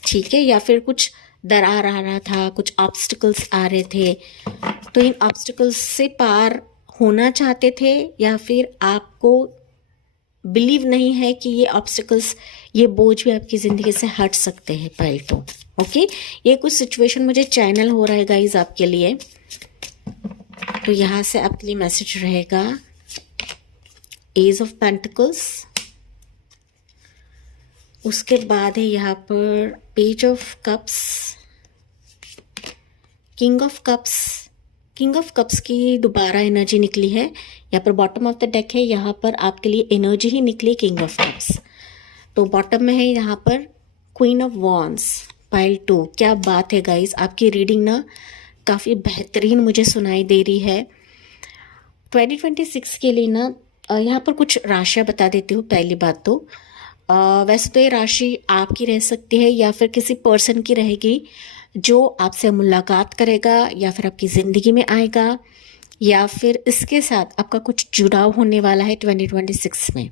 ठीक है, या फिर कुछ दरार आ रहा था, कुछ ऑब्स्टिकल्स आ रहे थे, तो इन ऑब्स्टिकल्स से पार होना चाहते थे या फिर आपको बिलीव नहीं है कि ये ऑब्स्टिकल्स, ये बोझ भी आपकी ज़िंदगी से हट सकते हैं पाइल 2। ओके, ये कुछ सिचुएशन मुझे चैनल हो रहा है गाइज आपके लिए, तो यहाँ से आपके लिए मैसेज रहेगा एज ऑफ पेंटिकल्स, उसके बाद है यहाँ पर page of cups, king of cups. King of cups की दोबारा एनर्जी निकली है, यहाँ पर बॉटम ऑफ द डेक है, यहाँ पर आपके लिए एनर्जी ही निकली किंग ऑफ कप्स। तो बॉटम में है यहाँ पर क्वीन ऑफ वॉन्ड्स, पाइल 2। क्या बात है गाइस, आपकी रीडिंग ना काफ़ी बेहतरीन मुझे सुनाई दे रही है 2026 के लिए ना। यहाँ पर कुछ राशियाँ बता देती हूँ। पहली बात तो वैसे तो ये राशि आपकी रह सकती है या फिर किसी पर्सन की रहेगी जो आपसे मुलाकात करेगा या फिर आपकी ज़िंदगी में आएगा या फिर इसके साथ आपका कुछ जुड़ाव होने वाला है 2026 में।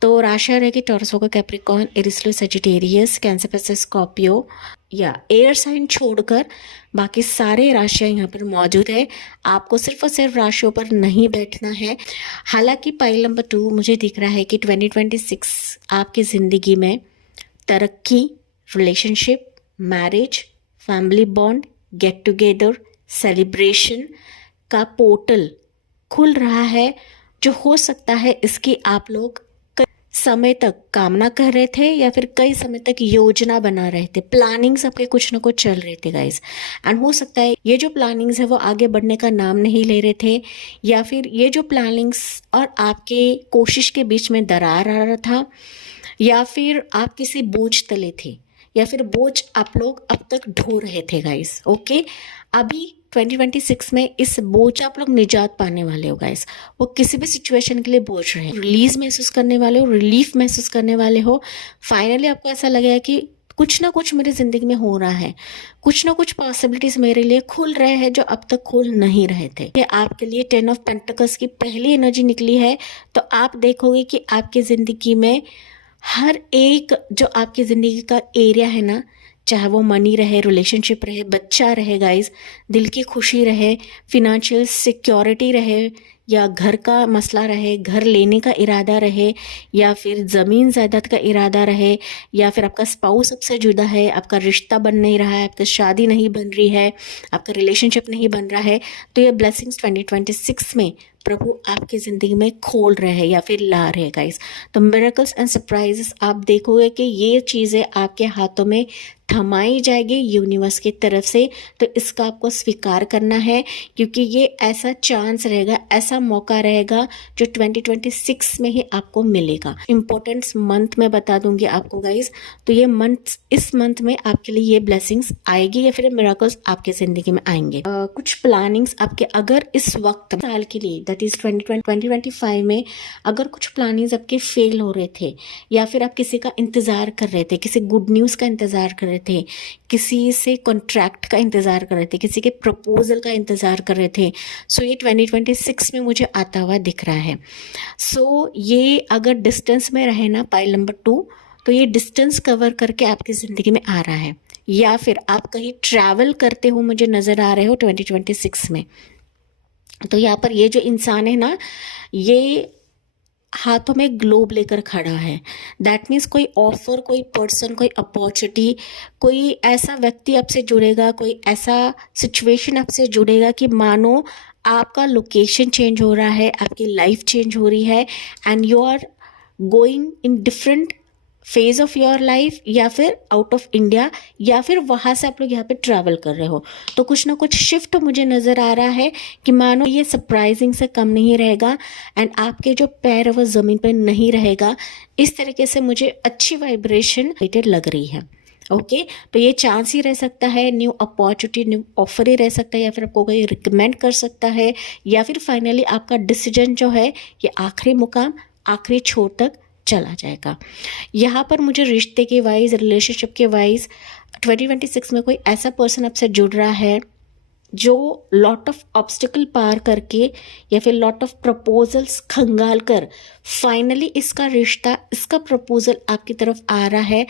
तो राशियाँ रहेगी टॉरस होगा, कैप्रिकॉर्न, एरिस, लियो, सजिटेरियस, कैंसर, पिस्टस, स्कॉर्पियो या एयर साइन छोड़कर बाकी सारे राशियाँ यहाँ पर मौजूद है। आपको सिर्फ और सिर्फ राशियों पर नहीं बैठना है। हालांकि पाइल नंबर 2 मुझे दिख रहा है कि 2026 आपकी ज़िंदगी में तरक्की, relationship, marriage, family bond, get together, celebration का पोर्टल खुल रहा है, जो हो सकता है इसकी आप लोग समय तक कामना कर रहे थे या फिर कई समय तक योजना बना रहे थे, प्लानिंग्स आपके कुछ ना कुछ चल रहे थे गाइस। एंड हो सकता है ये जो प्लानिंग्स है वो आगे बढ़ने का नाम नहीं ले रहे थे या फिर ये जो प्लानिंग्स और आपके कोशिश के बीच में दरार आ रहा था या फिर आप किसी बोझ तले थे या फिर बोझ आप लोग अब तक ढो रहे थे गाइस। ओके, अभी 2026 में इस बोझ से आप लोग निजात पाने वाले हो गाइस। वो किसी भी सिचुएशन के लिए बोझ रहे, रिलीज महसूस करने वाले हो, रिलीफ महसूस करने वाले हो। फाइनली आपको ऐसा लगेगा कि कुछ ना कुछ मेरी जिंदगी में हो रहा है, कुछ ना कुछ पॉसिबिलिटीज मेरे लिए खुल रहे हैं जो अब तक खुल नहीं रहे थे। ये आपके लिए 10 ऑफ पेंटिकल्स की पहली एनर्जी निकली है। तो आप देखोगे कि आपकी जिंदगी में हर एक जो आपकी ज़िंदगी का एरिया है ना, चाहे वो मनी रहे, रिलेशनशिप रहे, बच्चा रहे गाइस, दिल की खुशी रहे, फिनेंशियल सिक्योरिटी रहे, या घर का मसला रहे, घर लेने का इरादा रहे, या फिर ज़मीन जायदाद का इरादा रहे, या फिर आपका स्पाउस सबसे जुदा है, आपका रिश्ता बन नहीं रहा है, आपकी शादी नहीं बन रही है, आपका रिलेशनशिप नहीं बन रहा है, तो ये ब्लेसिंग्स 2026 में प्रभु आपकी ज़िंदगी में खोल रहे हैं या फिर ला रहे हैं गाइस। तो मिरेकल्स एंड सरप्राइजेस आप देखोगे कि ये चीज़ें आपके हाथों में थमाई जाएगी यूनिवर्स की तरफ से। तो इसका आपको स्वीकार करना है, क्योंकि ये ऐसा चांस रहेगा, ऐसा मौका रहेगा जो 2026 में ही आपको मिलेगा। इम्पोर्टेंस मंथ में बता दूंगी आपको गाइस। तो ये मंथ, इस मंथ में आपके लिए ये ब्लेसिंग्स आएगी या फिर मिरेकल्स आपके जिंदगी में आएंगे। कुछ प्लानिंग्स आपके अगर इस वक्त साल के लिए दैट इज 2025 में अगर कुछ प्लानिंग्स आपके फेल हो रहे थे, या फिर आप किसी का इंतजार कर रहे थे, किसी गुड न्यूज़ का इंतजार कर रहे थे, किसी से कॉन्ट्रैक्ट का इंतजार कर रहे थे, किसी के प्रपोजल का इंतजार कर रहे थे, सो ये 2026 में मुझे आता हुआ दिख रहा है। सो ये अगर डिस्टेंस में रहे ना, पाइल नंबर 2, तो ये डिस्टेंस कवर करके आपकी ज़िंदगी में आ रहा है, या फिर आप कहीं ट्रैवल करते हो मुझे नज़र आ रहे हो 2026 में। तो यहाँ पर ये जो इंसान है ना, ये हाथों में ग्लोब लेकर खड़ा है। दैट मीन्स कोई ऑफर, कोई पर्सन, कोई अपॉर्चुनिटी, कोई ऐसा व्यक्ति आपसे जुड़ेगा, कोई ऐसा सिचुएशन आपसे जुड़ेगा कि मानो आपका लोकेशन चेंज हो रहा है, आपकी लाइफ चेंज हो रही है, and you are going in different phase of your life, या फिर आउट ऑफ इंडिया, या फिर वहाँ से आप लोग यहाँ पे ट्रैवल कर रहे हो। तो कुछ ना कुछ शिफ्ट मुझे नज़र आ रहा है कि मानो ये सरप्राइजिंग से कम नहीं रहेगा, एंड आपके जो पैर है वो ज़मीन पर नहीं रहेगा। इस तरीके से मुझे अच्छी वाइब्रेशन लग रही है। ओके तो ये चांस ही रह सकता है, न्यू अपॉर्चुनिटी, न्यू ऑफर ही रह सकता है, या फिर आपको कोई रिकमेंड कर सकता है, या फिर फाइनली आपका डिसीजन जो है ये आखिरी मुकाम, आखिरी छोर तक चला जाएगा। यहाँ पर मुझे रिश्ते के वाइज, रिलेशनशिप के वाइज 2026 में कोई ऐसा पर्सन आपसे जुड़ रहा है जो लॉट ऑफ ऑब्स्टिकल पार करके या फिर लॉट ऑफ प्रपोजल्स खंगाल कर फाइनली इसका रिश्ता, इसका प्रपोजल आपकी तरफ आ रहा है,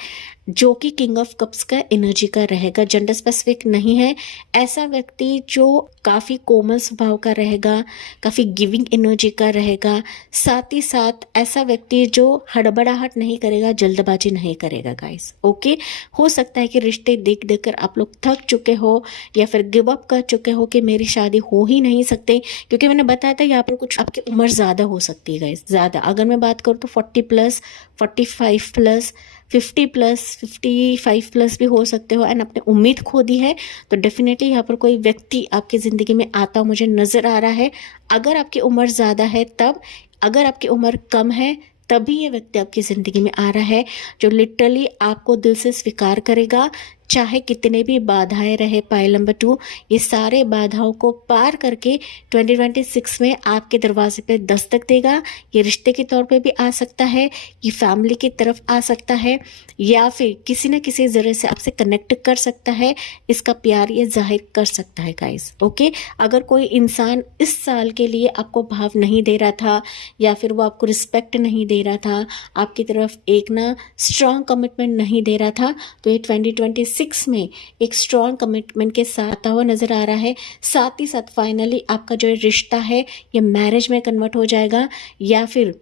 जो कि किंग ऑफ कप्स का एनर्जी का रहेगा। जेंडर स्पेसिफिक नहीं है। ऐसा व्यक्ति जो काफ़ी कोमल स्वभाव का रहेगा, काफ़ी गिविंग एनर्जी का रहेगा, साथ ही साथ ऐसा व्यक्ति जो हड़बड़ाहट नहीं करेगा, जल्दबाजी नहीं करेगा गाइस। ओके हो सकता है कि रिश्ते देख देख कर आप लोग थक चुके हो या फिर गिव अप कर चुके हो कि मेरी शादी हो ही नहीं सकती, क्योंकि मैंने बताया था यहाँ पर कुछ आपकी उम्र ज़्यादा हो सकती है गाइस। ज़्यादा अगर मैं बात करूँ तो 40+, 45+, 50+, 55+ भी हो सकते हो, एंड अपने उम्मीद खो दी है। तो डेफिनेटली यहाँ पर कोई व्यक्ति आपकी ज़िंदगी में आता मुझे नज़र आ रहा है। अगर आपकी उम्र ज़्यादा है तब, अगर आपकी उम्र कम है तभी ये व्यक्ति आपकी ज़िंदगी में आ रहा है, जो लिटरली आपको दिल से स्वीकार करेगा, चाहे कितने भी बाधाएं रहे। पाइल नंबर 2 ये सारे बाधाओं को पार करके 2026 में आपके दरवाजे पे दस्तक देगा। ये रिश्ते के तौर पे भी आ सकता है, ये फैमिली की तरफ आ सकता है, या फिर किसी न किसी ज़रिए से आपसे कनेक्ट कर सकता है, इसका प्यार ये जाहिर कर सकता है गाइस। ओके अगर कोई इंसान इस साल के लिए आपको भाव नहीं दे रहा था, या फिर वो आपको रिस्पेक्ट नहीं दे रहा था, आपकी तरफ एक ना स्ट्रॉन्ग कमिटमेंट नहीं दे रहा था, तो ये 2026 में एक स्ट्रॉन्ग कमिटमेंट के साथ आता हुआ नजर आ रहा है। साथ ही साथ फाइनली आपका जो रिश्ता है ये मैरिज में कन्वर्ट हो जाएगा, या फिर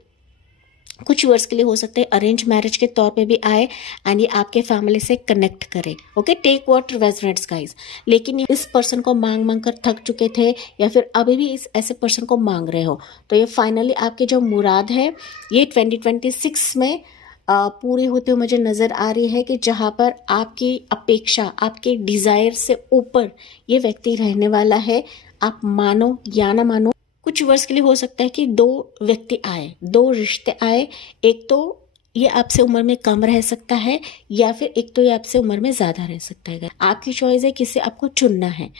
कुछ वर्ष के लिए हो सकते हैं अरेंज मैरिज के तौर पे भी आए, एंड ये आपके फैमिली से कनेक्ट करे। Okay take what resonates guys. लेकिन इस पर्सन को मांग मांग कर थक चुके थे, या फिर अभी भी इस ऐसे पर्सन को मांग रहे हो, तो ये फाइनली आपके जो मुराद है ये 2026 में पूरी होते हुए मुझे नज़र आ रही है, कि जहाँ पर आपकी अपेक्षा, आपके डिज़ायर से ऊपर ये व्यक्ति रहने वाला है। आप मानो या ना मानो, कुछ वर्ष के लिए हो सकता है कि 2 व्यक्ति आए, 2 रिश्ते आए। एक तो ये आपसे उम्र में कम रह सकता है या फिर एक तो ये आपसे उम्र में ज़्यादा रह सकता है। आपकी चॉइस है किसे आपको चुनना है।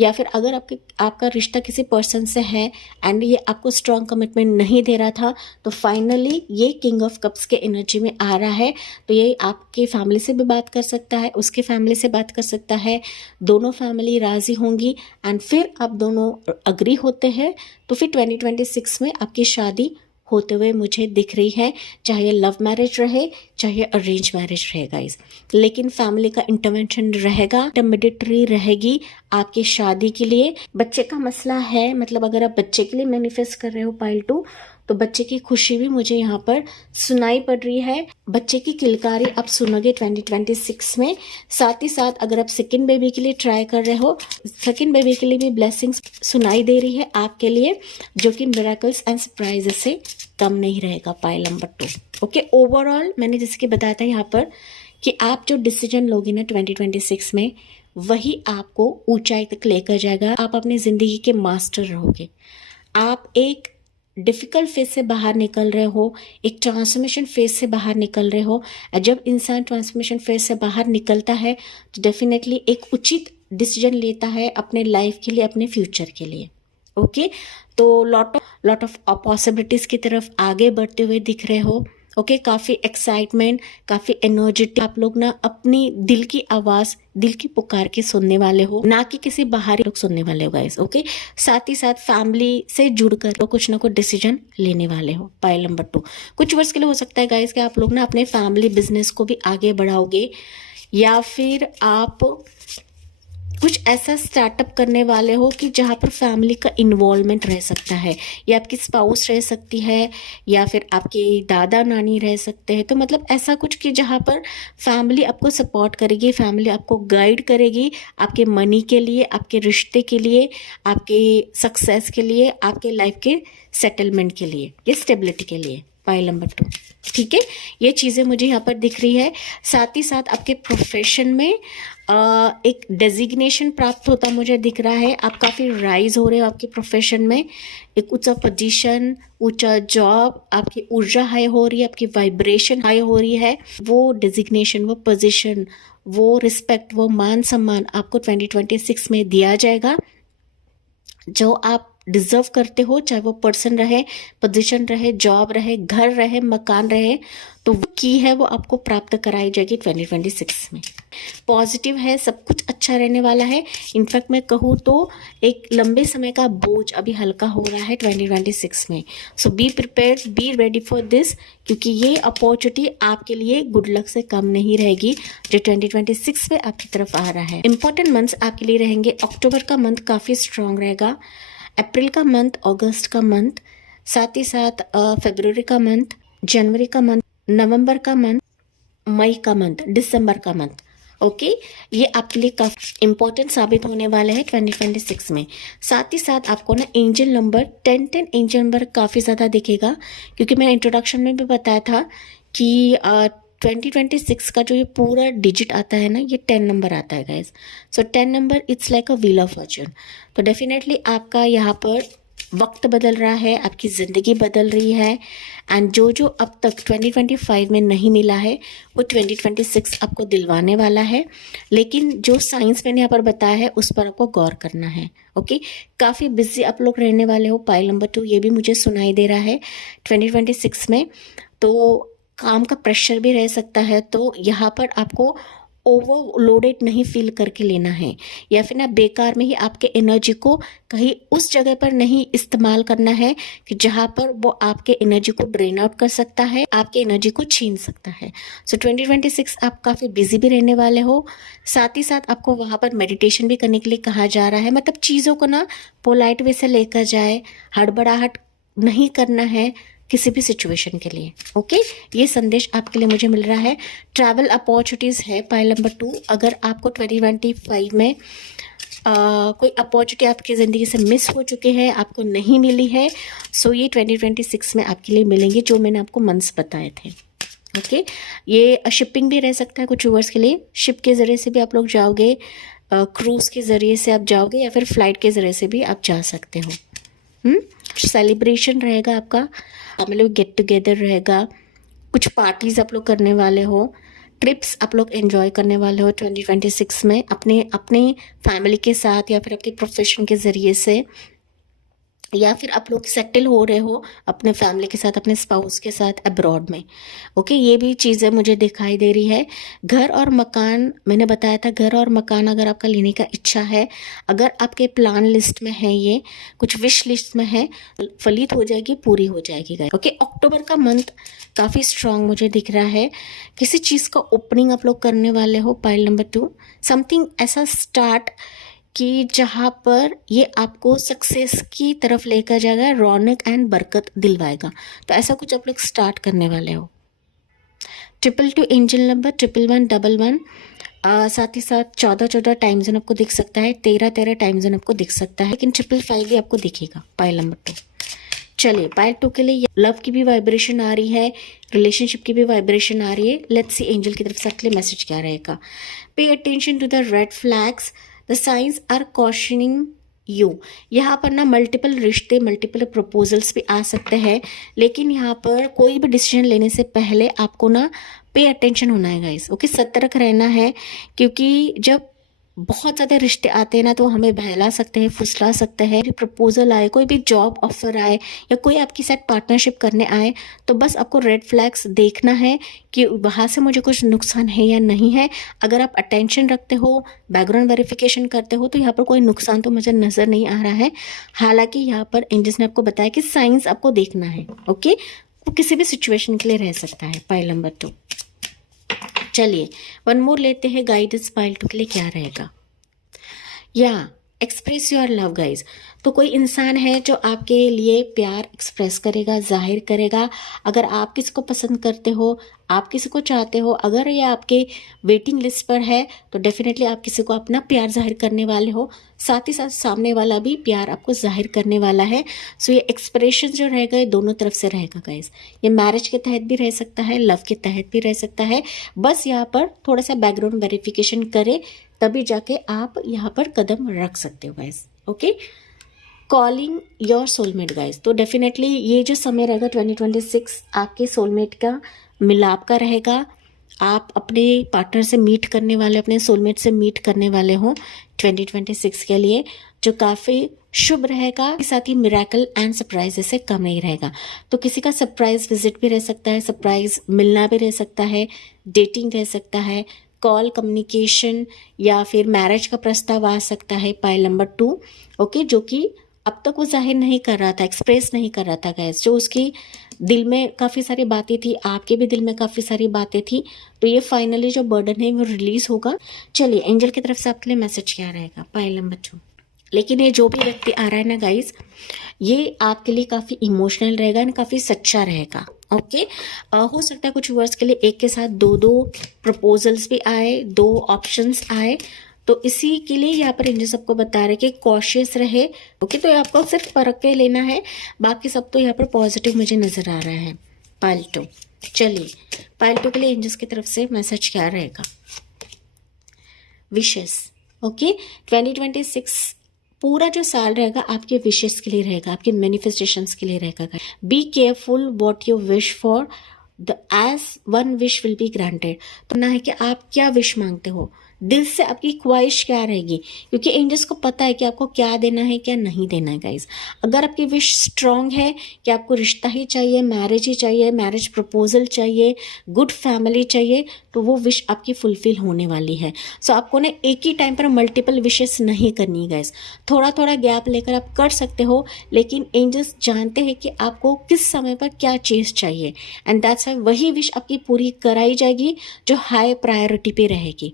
या फिर अगर आपका रिश्ता किसी पर्सन से है एंड ये आपको स्ट्रॉन्ग कमिटमेंट नहीं दे रहा था, तो फाइनली ये किंग ऑफ कप्स के एनर्जी में आ रहा है। तो ये आपके फैमिली से भी बात कर सकता है, उसके फैमिली से बात कर सकता है, दोनों फैमिली राज़ी होंगी एंड फिर आप दोनों अग्री होते हैं तो फिर 2026 में आपकी शादी होते हुए मुझे दिख रही है। चाहे लव मैरिज रहे चाहे अरेंज मैरिज रहे गाइस, लेकिन फैमिली का इंटरवेंशन रहेगा, इंटरमीडिएटरी रहेगी आपकी शादी के लिए। बच्चे का मसला है, मतलब अगर आप बच्चे के लिए मैनिफेस्ट कर रहे हो पाइल 2, तो बच्चे की खुशी भी मुझे यहाँ पर सुनाई पड़ रही है। बच्चे की किलकारी आप सुनोगे 2026 में। साथ ही साथ अगर आप सेकंड बेबी के लिए ट्राई कर रहे हो, सेकंड बेबी के लिए भी ब्लेसिंग्स सुनाई दे रही है आपके लिए, जो कि मिरेकल्स एंड सरप्राइजेस से कम नहीं रहेगा पाइल नंबर 2। ओके, ओवरऑल मैंने जैसे कि बताया था यहाँ पर कि आप जो डिसीजन लोगे ना 2026 में, वही आपको ऊंचाई तक लेकर जाएगा। आप अपनी ज़िंदगी के मास्टर रहोगे। आप एक डिफ़िकल्ट फेज से बाहर निकल रहे हो, एक ट्रांसफॉर्मेशन फेज से बाहर निकल रहे हो। जब इंसान ट्रांसफॉर्मेशन फेज से बाहर निकलता है तो डेफिनेटली एक उचित डिसीजन लेता है अपने लाइफ के लिए, अपने फ्यूचर के लिए। ओके, तो लॉट ऑफ पॉसिबिलिटीज़ की तरफ आगे बढ़ते हुए दिख रहे हो। ओके, काफ़ी एक्साइटमेंट, काफ़ी एनर्जेटिक आप लोग ना अपनी दिल की आवाज़, दिल की पुकार के सुनने वाले हो, ना कि किसी बाहरी लोग सुनने वाले हो गाइस। ओके, साथ ही साथ फैमिली से जुड़कर तो कुछ ना कुछ डिसीजन लेने वाले हो पाइल नंबर 2। कुछ वर्ष के लिए हो सकता है गाइस कि आप लोग ना अपने फैमिली बिजनेस को भी आगे बढ़ाओगे, या फिर आप कुछ ऐसा स्टार्टअप करने वाले हो कि जहाँ पर फैमिली का इन्वॉल्वमेंट रह सकता है, या आपकी स्पाउस रह सकती है, या फिर आपके दादा नानी रह सकते हैं। तो मतलब ऐसा कुछ कि जहाँ पर फैमिली आपको सपोर्ट करेगी, फैमिली आपको गाइड करेगी आपके मनी के लिए, आपके रिश्ते के लिए, आपके सक्सेस के लिए, आपके लाइफ के सेटलमेंट के लिए, या स्टेबिलिटी के लिए पाइल नंबर 2। ठीक है, ये चीज़ें मुझे यहाँ पर दिख रही है। साथ ही साथ आपके प्रोफेशन में एक डेजिग्नेशन प्राप्त होता मुझे दिख रहा है। आप काफ़ी राइज हो रहे हो आपके प्रोफेशन में, एक ऊंचा पोजीशन, ऊंचा जॉब, आपकी ऊर्जा हाई हो रही है, आपकी वाइब्रेशन हाई हो रही है। वो डेजिग्नेशन, वो पोजीशन, वो रिस्पेक्ट, वो मान सम्मान आपको 2026 में दिया जाएगा जो आप डिजर्व करते हो, चाहे वो पर्सन रहे, पोजीशन रहे, जॉब रहे, घर रहे, मकान रहे, तो वो की है वो आपको प्राप्त कराई जाएगी 2026 में। पॉजिटिव है, सब कुछ अच्छा रहने वाला है। इनफैक्ट मैं कहूँ तो एक लंबे समय का बोझ अभी हल्का हो रहा है 2026 में। So be prepared, be ready for this, क्योंकि ये अपॉर्चुनिटी आपके लिए गुड लक से कम नहीं रहेगी जो 2026 में आपकी तरफ आ रहा है। इंपॉर्टेंट मंथ्स आपके लिए रहेंगे। अक्टूबर का मंथ काफ़ी स्ट्रांग रहेगा, अप्रैल का मंथ, अगस्त का मंथ, साथ ही साथ फरवरी का मंथ, जनवरी का मंथ, नवंबर का मंथ, मई का मंथ, दिसंबर का मंथ। ओके, ये आपके लिए काफ़ी इंपॉर्टेंट साबित होने वाले हैं 2026 में। साथ ही साथ आपको ना एंजल नंबर 10 एंजल नंबर काफ़ी ज़्यादा दिखेगा, क्योंकि मैंने इंट्रोडक्शन में भी बताया था कि 2026 का जो ये पूरा डिजिट आता है ना, ये 10 नंबर आता है guys. So 10 number it's like a wheel of Fortune. तो डेफिनेटली आपका यहाँ पर वक्त बदल रहा है, आपकी ज़िंदगी बदल रही है, एंड जो जो अब तक 2025 में नहीं मिला है वो 2026 आपको दिलवाने वाला है। लेकिन जो साइंस मैंने यहाँ पर बताया है उस पर आपको गौर करना है। ओके, काफ़ी बिजी आप लोग रहने वाले हो पाइल नंबर 2, ये भी मुझे सुनाई दे रहा है 2026 में। तो काम का प्रेशर भी रह सकता है, तो यहाँ पर आपको ओवरलोडेड नहीं फील करके लेना है, या फिर ना बेकार में ही आपके एनर्जी को कहीं उस जगह पर नहीं इस्तेमाल करना है कि जहाँ पर वो आपके एनर्जी को ड्रेन आउट कर सकता है, आपके एनर्जी को छीन सकता है। सो 2026 आप काफ़ी बिजी भी रहने वाले हो। साथ ही साथ आपको वहाँ पर मेडिटेशन भी करने के लिए कहा जा रहा है, मतलब चीज़ों को ना पोलाइट वे से लेकर जाए, हड़बड़ाहट नहीं करना है किसी भी सिचुएशन के लिए। ओके, ये संदेश आपके लिए मुझे मिल रहा है। ट्रैवल अपॉर्चुनिटीज़ है पाइल नंबर 2। अगर आपको 2025 में कोई अपॉर्चुनिटी आपकी ज़िंदगी से मिस हो चुके हैं, आपको नहीं मिली है, सो ये 2026 में आपके लिए मिलेंगे, जो मैंने आपको मंथ्स बताए थे। ओके, ये शिपिंग भी रह सकता है कुछ वर्ष के लिए, शिप के ज़रिए से भी आप लोग जाओगे, क्रूज़ के ज़रिए से आप जाओगे, या फिर फ्लाइट के ज़रिए से भी आप जा सकते हो। सेलिब्रेशन रहेगा आपका, मतलब गेट टुगेदर रहेगा, कुछ पार्टीज आप लोग करने वाले हो, ट्रिप्स आप लोग एंजॉय करने वाले हो 2026 में अपने अपने फैमिली के साथ या फिर अपने प्रोफेशन के ज़रिए से, या फिर आप लोग सेटल हो रहे हो अपने फैमिली के साथ, अपने स्पाउस के साथ अब्रॉड में। ओके, ये भी चीज़ें मुझे दिखाई दे रही है। घर और मकान, मैंने बताया था घर और मकान अगर आपका लेने का इच्छा है, अगर आपके प्लान लिस्ट में है, ये कुछ विश लिस्ट में है, फलित हो जाएगी, पूरी हो जाएगी गाइस। ओके, अक्टूबर का मंथ काफ़ी स्ट्रांग मुझे दिख रहा है। किसी चीज़ का ओपनिंग आप लोग करने वाले हो, पाइल नंबर 2, समथिंग ऐसा स्टार्ट कि जहाँ पर ये आपको सक्सेस की तरफ लेकर जाएगा, रौनक एंड बरकत दिलवाएगा। तो ऐसा कुछ आप लोग स्टार्ट करने वाले हो। 222 एंजल नंबर, 1111 साथ ही साथ 14 टाइम जोन आपको दिख सकता है, 13 टाइम जोन आपको दिख सकता है, लेकिन 555 भी आपको दिखेगा पाइल नंबर 2। चलिए, पाइल 2 के लिए लव की भी वाइब्रेशन आ रही है, रिलेशनशिप की भी वाइब्रेशन आ रही है। लेट्स सी एंजल की तरफ से अगले मैसेज क्या रहेगा। Pay attention to the red flags, the signs are cautioning you. यहाँ पर ना मल्टीपल रिश्ते, मल्टीपल प्रपोजल्स भी आ सकते हैं, लेकिन यहाँ पर कोई भी डिसीजन लेने से पहले आपको ना पे अटेंशन होना है गाइस। ओके, सतर्क रहना है, क्योंकि जब बहुत ज़्यादा रिश्ते आते हैं ना तो हमें बहला सकते हैं, फुसला सकते हैं। प्रपोजल आए, कोई भी जॉब ऑफर आए या कोई आपके साथ पार्टनरशिप करने आए, तो बस आपको रेड फ्लैग्स देखना है कि वहाँ से मुझे कुछ नुकसान है या नहीं है। अगर आप अटेंशन रखते हो, बैकग्राउंड वेरिफिकेशन करते हो, तो यहाँ पर कोई नुकसान तो मुझे नज़र नहीं आ रहा है। हालांकि यहाँ पर एंजल्स ने आपको बताया कि साइंस आपको देखना है। ओके, वो किसी भी सिचुएशन के लिए रह सकता है। Pile number 2। चलिए, वन मोर लेते हैं गाइडेंस पाइल 2 के लिए क्या रहेगा। या एक्सप्रेस योर लव गाइज। तो कोई इंसान है जो आपके लिए प्यार एक्सप्रेस करेगा, जाहिर करेगा। अगर आप किसी को पसंद करते हो, आप किसी को चाहते हो, अगर ये आपके वेटिंग लिस्ट पर है, तो डेफिनेटली आप किसी को अपना प्यार जाहिर करने वाले हो। साथ ही साथ सामने वाला भी प्यार आपको जाहिर करने वाला है। सो ये एक्सप्रेशन जो रहेगा ये दोनों तरफ से रहेगा गाइज। ये मैरिज के तहत भी रह सकता है, लव के तहत भी रह सकता है। बस यहाँ पर थोड़ा सा बैकग्राउंड वेरिफिकेशन करें, तभी जाके आप यहाँ पर कदम रख सकते हो guys. Okay, calling your soulmate guys. तो डेफिनेटली ये जो समय रहेगा 2026 आपके सोलमेट का मिलाप का रहेगा। आप अपने पार्टनर से मीट करने वाले, अपने सोलमेट से मीट करने वाले हो 2026 के लिए, जो काफ़ी शुभ रहेगा। साथ ही मिरेकल एंड सरप्राइज से कम नहीं रहेगा। तो किसी का सरप्राइज विजिट भी रह सकता है, सरप्राइज मिलना भी रह सकता है, डेटिंग रह सकता है, कॉल कम्युनिकेशन, या फिर मैरिज का प्रस्ताव आ सकता है। Pile number 2। ओके, जो कि अब तक वो जाहिर नहीं कर रहा था, एक्सप्रेस नहीं कर रहा था गैस, जो उसकी दिल में काफ़ी सारी बातें थी, आपके भी दिल में काफ़ी सारी बातें थी, तो ये फाइनली जो बर्डन है वो रिलीज होगा। चलिए, एंजल की तरफ से आपके लिए मैसेज क्या रहेगा पाइल नंबर 2। लेकिन ये जो भी व्यक्ति आ रहा है ना गाइस, ये आपके लिए काफ़ी इमोशनल रहेगा एंड काफ़ी सच्चा रहेगा। ओके, हो सकता है कुछ वर्ड्स के लिए एक के साथ दो प्रपोजल्स भी आए, 2 ऑप्शंस आए, तो इसी के लिए यहाँ पर एंजल सबको बता रहे कि कॉशियस रहे। ओके, तो आपको सिर्फ परख के लेना है, बाकी सब तो यहाँ पर पॉजिटिव मुझे नजर आ रहा है। पाइल 2। चलिए, पाइल 2 के लिए एंजल्स की तरफ से मैसेज क्या रहेगा। विशेस। ओके, 2026 पूरा जो साल रहेगा आपके विशेस के लिए रहेगा, आपके मैनिफेस्टेशंस के लिए रहेगा। Be careful what you wish for, the age one wish will be granted. तो ना है कि आप क्या विश मांगते हो, दिल से आपकी ख्वाहिश क्या रहेगी, क्योंकि एंजल्स को पता है कि आपको क्या देना है, क्या नहीं देना है गाइज। अगर आपकी विश स्ट्रांग है कि आपको रिश्ता ही चाहिए, मैरिज ही चाहिए, मैरिज प्रपोजल चाहिए, गुड फैमिली चाहिए, तो वो विश आपकी फुलफिल होने वाली है। सो आपको ना एक ही टाइम पर मल्टीपल विशेस नहीं करनी गाइज, थोड़ा थोड़ा गैप लेकर आप कर सकते हो, लेकिन एंजल्स जानते हैं कि आपको किस समय पर क्या चीज़ चाहिए, एंड दैट्स वाई वही विश आपकी पूरी कराई जाएगी जो हाई प्रायोरिटी पे रहेगी।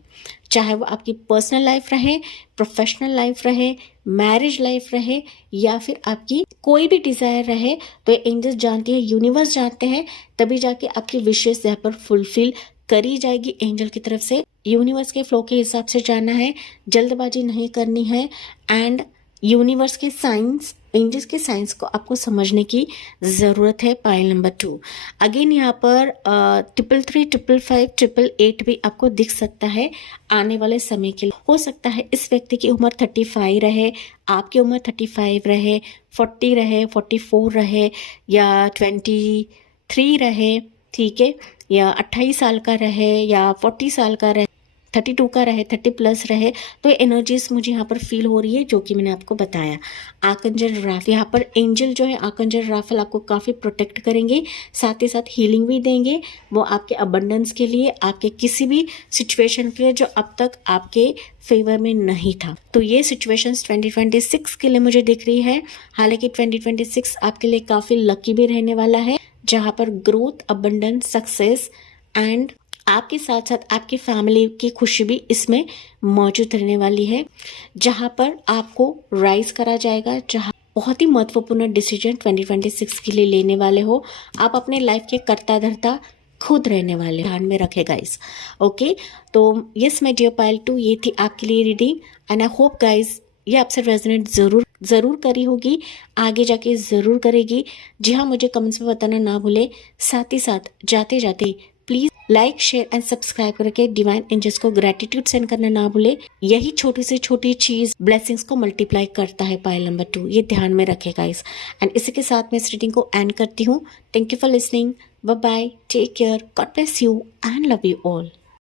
चाहे वो आपकी पर्सनल लाइफ रहे, प्रोफेशनल लाइफ रहे, मैरिज लाइफ रहे, या फिर आपकी कोई भी डिज़ायर रहे, तो एंजल्स जानती है, यूनिवर्स जानते हैं, तभी जाके आपकी विशेस यहाँ पर फुलफिल करी जाएगी एंजल की तरफ से। यूनिवर्स के फ्लो के हिसाब से जाना है, जल्दबाजी नहीं करनी है, एंड यूनिवर्स के साइंस, एंजल्स के साइंस को आपको समझने की ज़रूरत है। Pile number 2। अगेन यहाँ पर 333, 555, 888 भी आपको दिख सकता है आने वाले समय के लिए। हो सकता है इस व्यक्ति की उम्र 35 रहे, आपकी उम्र 35 रहे, 40 रहे, 44 रहे, या 23 रहे, ठीक है, या 28 साल का रहे या 40 साल का रहे, 32 का रहे, 30 प्लस रहे, तो एनर्जीज मुझे यहाँ पर फील हो रही है, जो कि मैंने आपको बताया। आर्कएंजल राफेल, यहाँ पर एंजल जो है आर्कएंजल राफेल आपको काफ़ी प्रोटेक्ट करेंगे, साथ ही साथ हीलिंग भी देंगे। वो आपके अबंडेंस के लिए, आपके किसी भी सिचुएशन के लिए जो अब तक आपके फेवर में नहीं था। तो ये सिचुएशंस 2026 के लिए मुझे दिख रही है। हालांकि 2026 आपके लिए काफ़ी लकी भी रहने वाला है, जहाँ पर ग्रोथ, अबंडेंस, सक्सेस एंड आपके साथ साथ आपकी फैमिली की खुशी भी इसमें मौजूद रहने वाली है, जहां पर आपको राइज करा जाएगा, जहां बहुत ही महत्वपूर्ण डिसीजन 2026 के लिए लेने वाले हो। आप अपने लाइफ के कर्ता धर्ता खुद रहने वाले, ध्यान में रखे गाइस। ओके, तो यस माय डियर पायल 2, ये थी आपके लिए reading and I hope guys ये आपसे रेजोनेट ज़रूर करी होगी, आगे जाके ज़रूर करेगी। जी हाँ, मुझे कमेंट्स में बताना ना भूले। साथ ही साथ जाते जाते please like, share and subscribe करके डिवाइन एंजल्स को ग्रेटिट्यूड सेंड करना ना भूले। यही छोटी से छोटी चीज़ ब्लेसिंग्स को मल्टीप्लाई करता है। पायल नंबर 2, ये ध्यान में रखेगा इस। एंड इसी के साथ मैं इस रीडिंग को एंड करती हूँ। Thank you for listening, bye bye, take care, God bless you and love you all.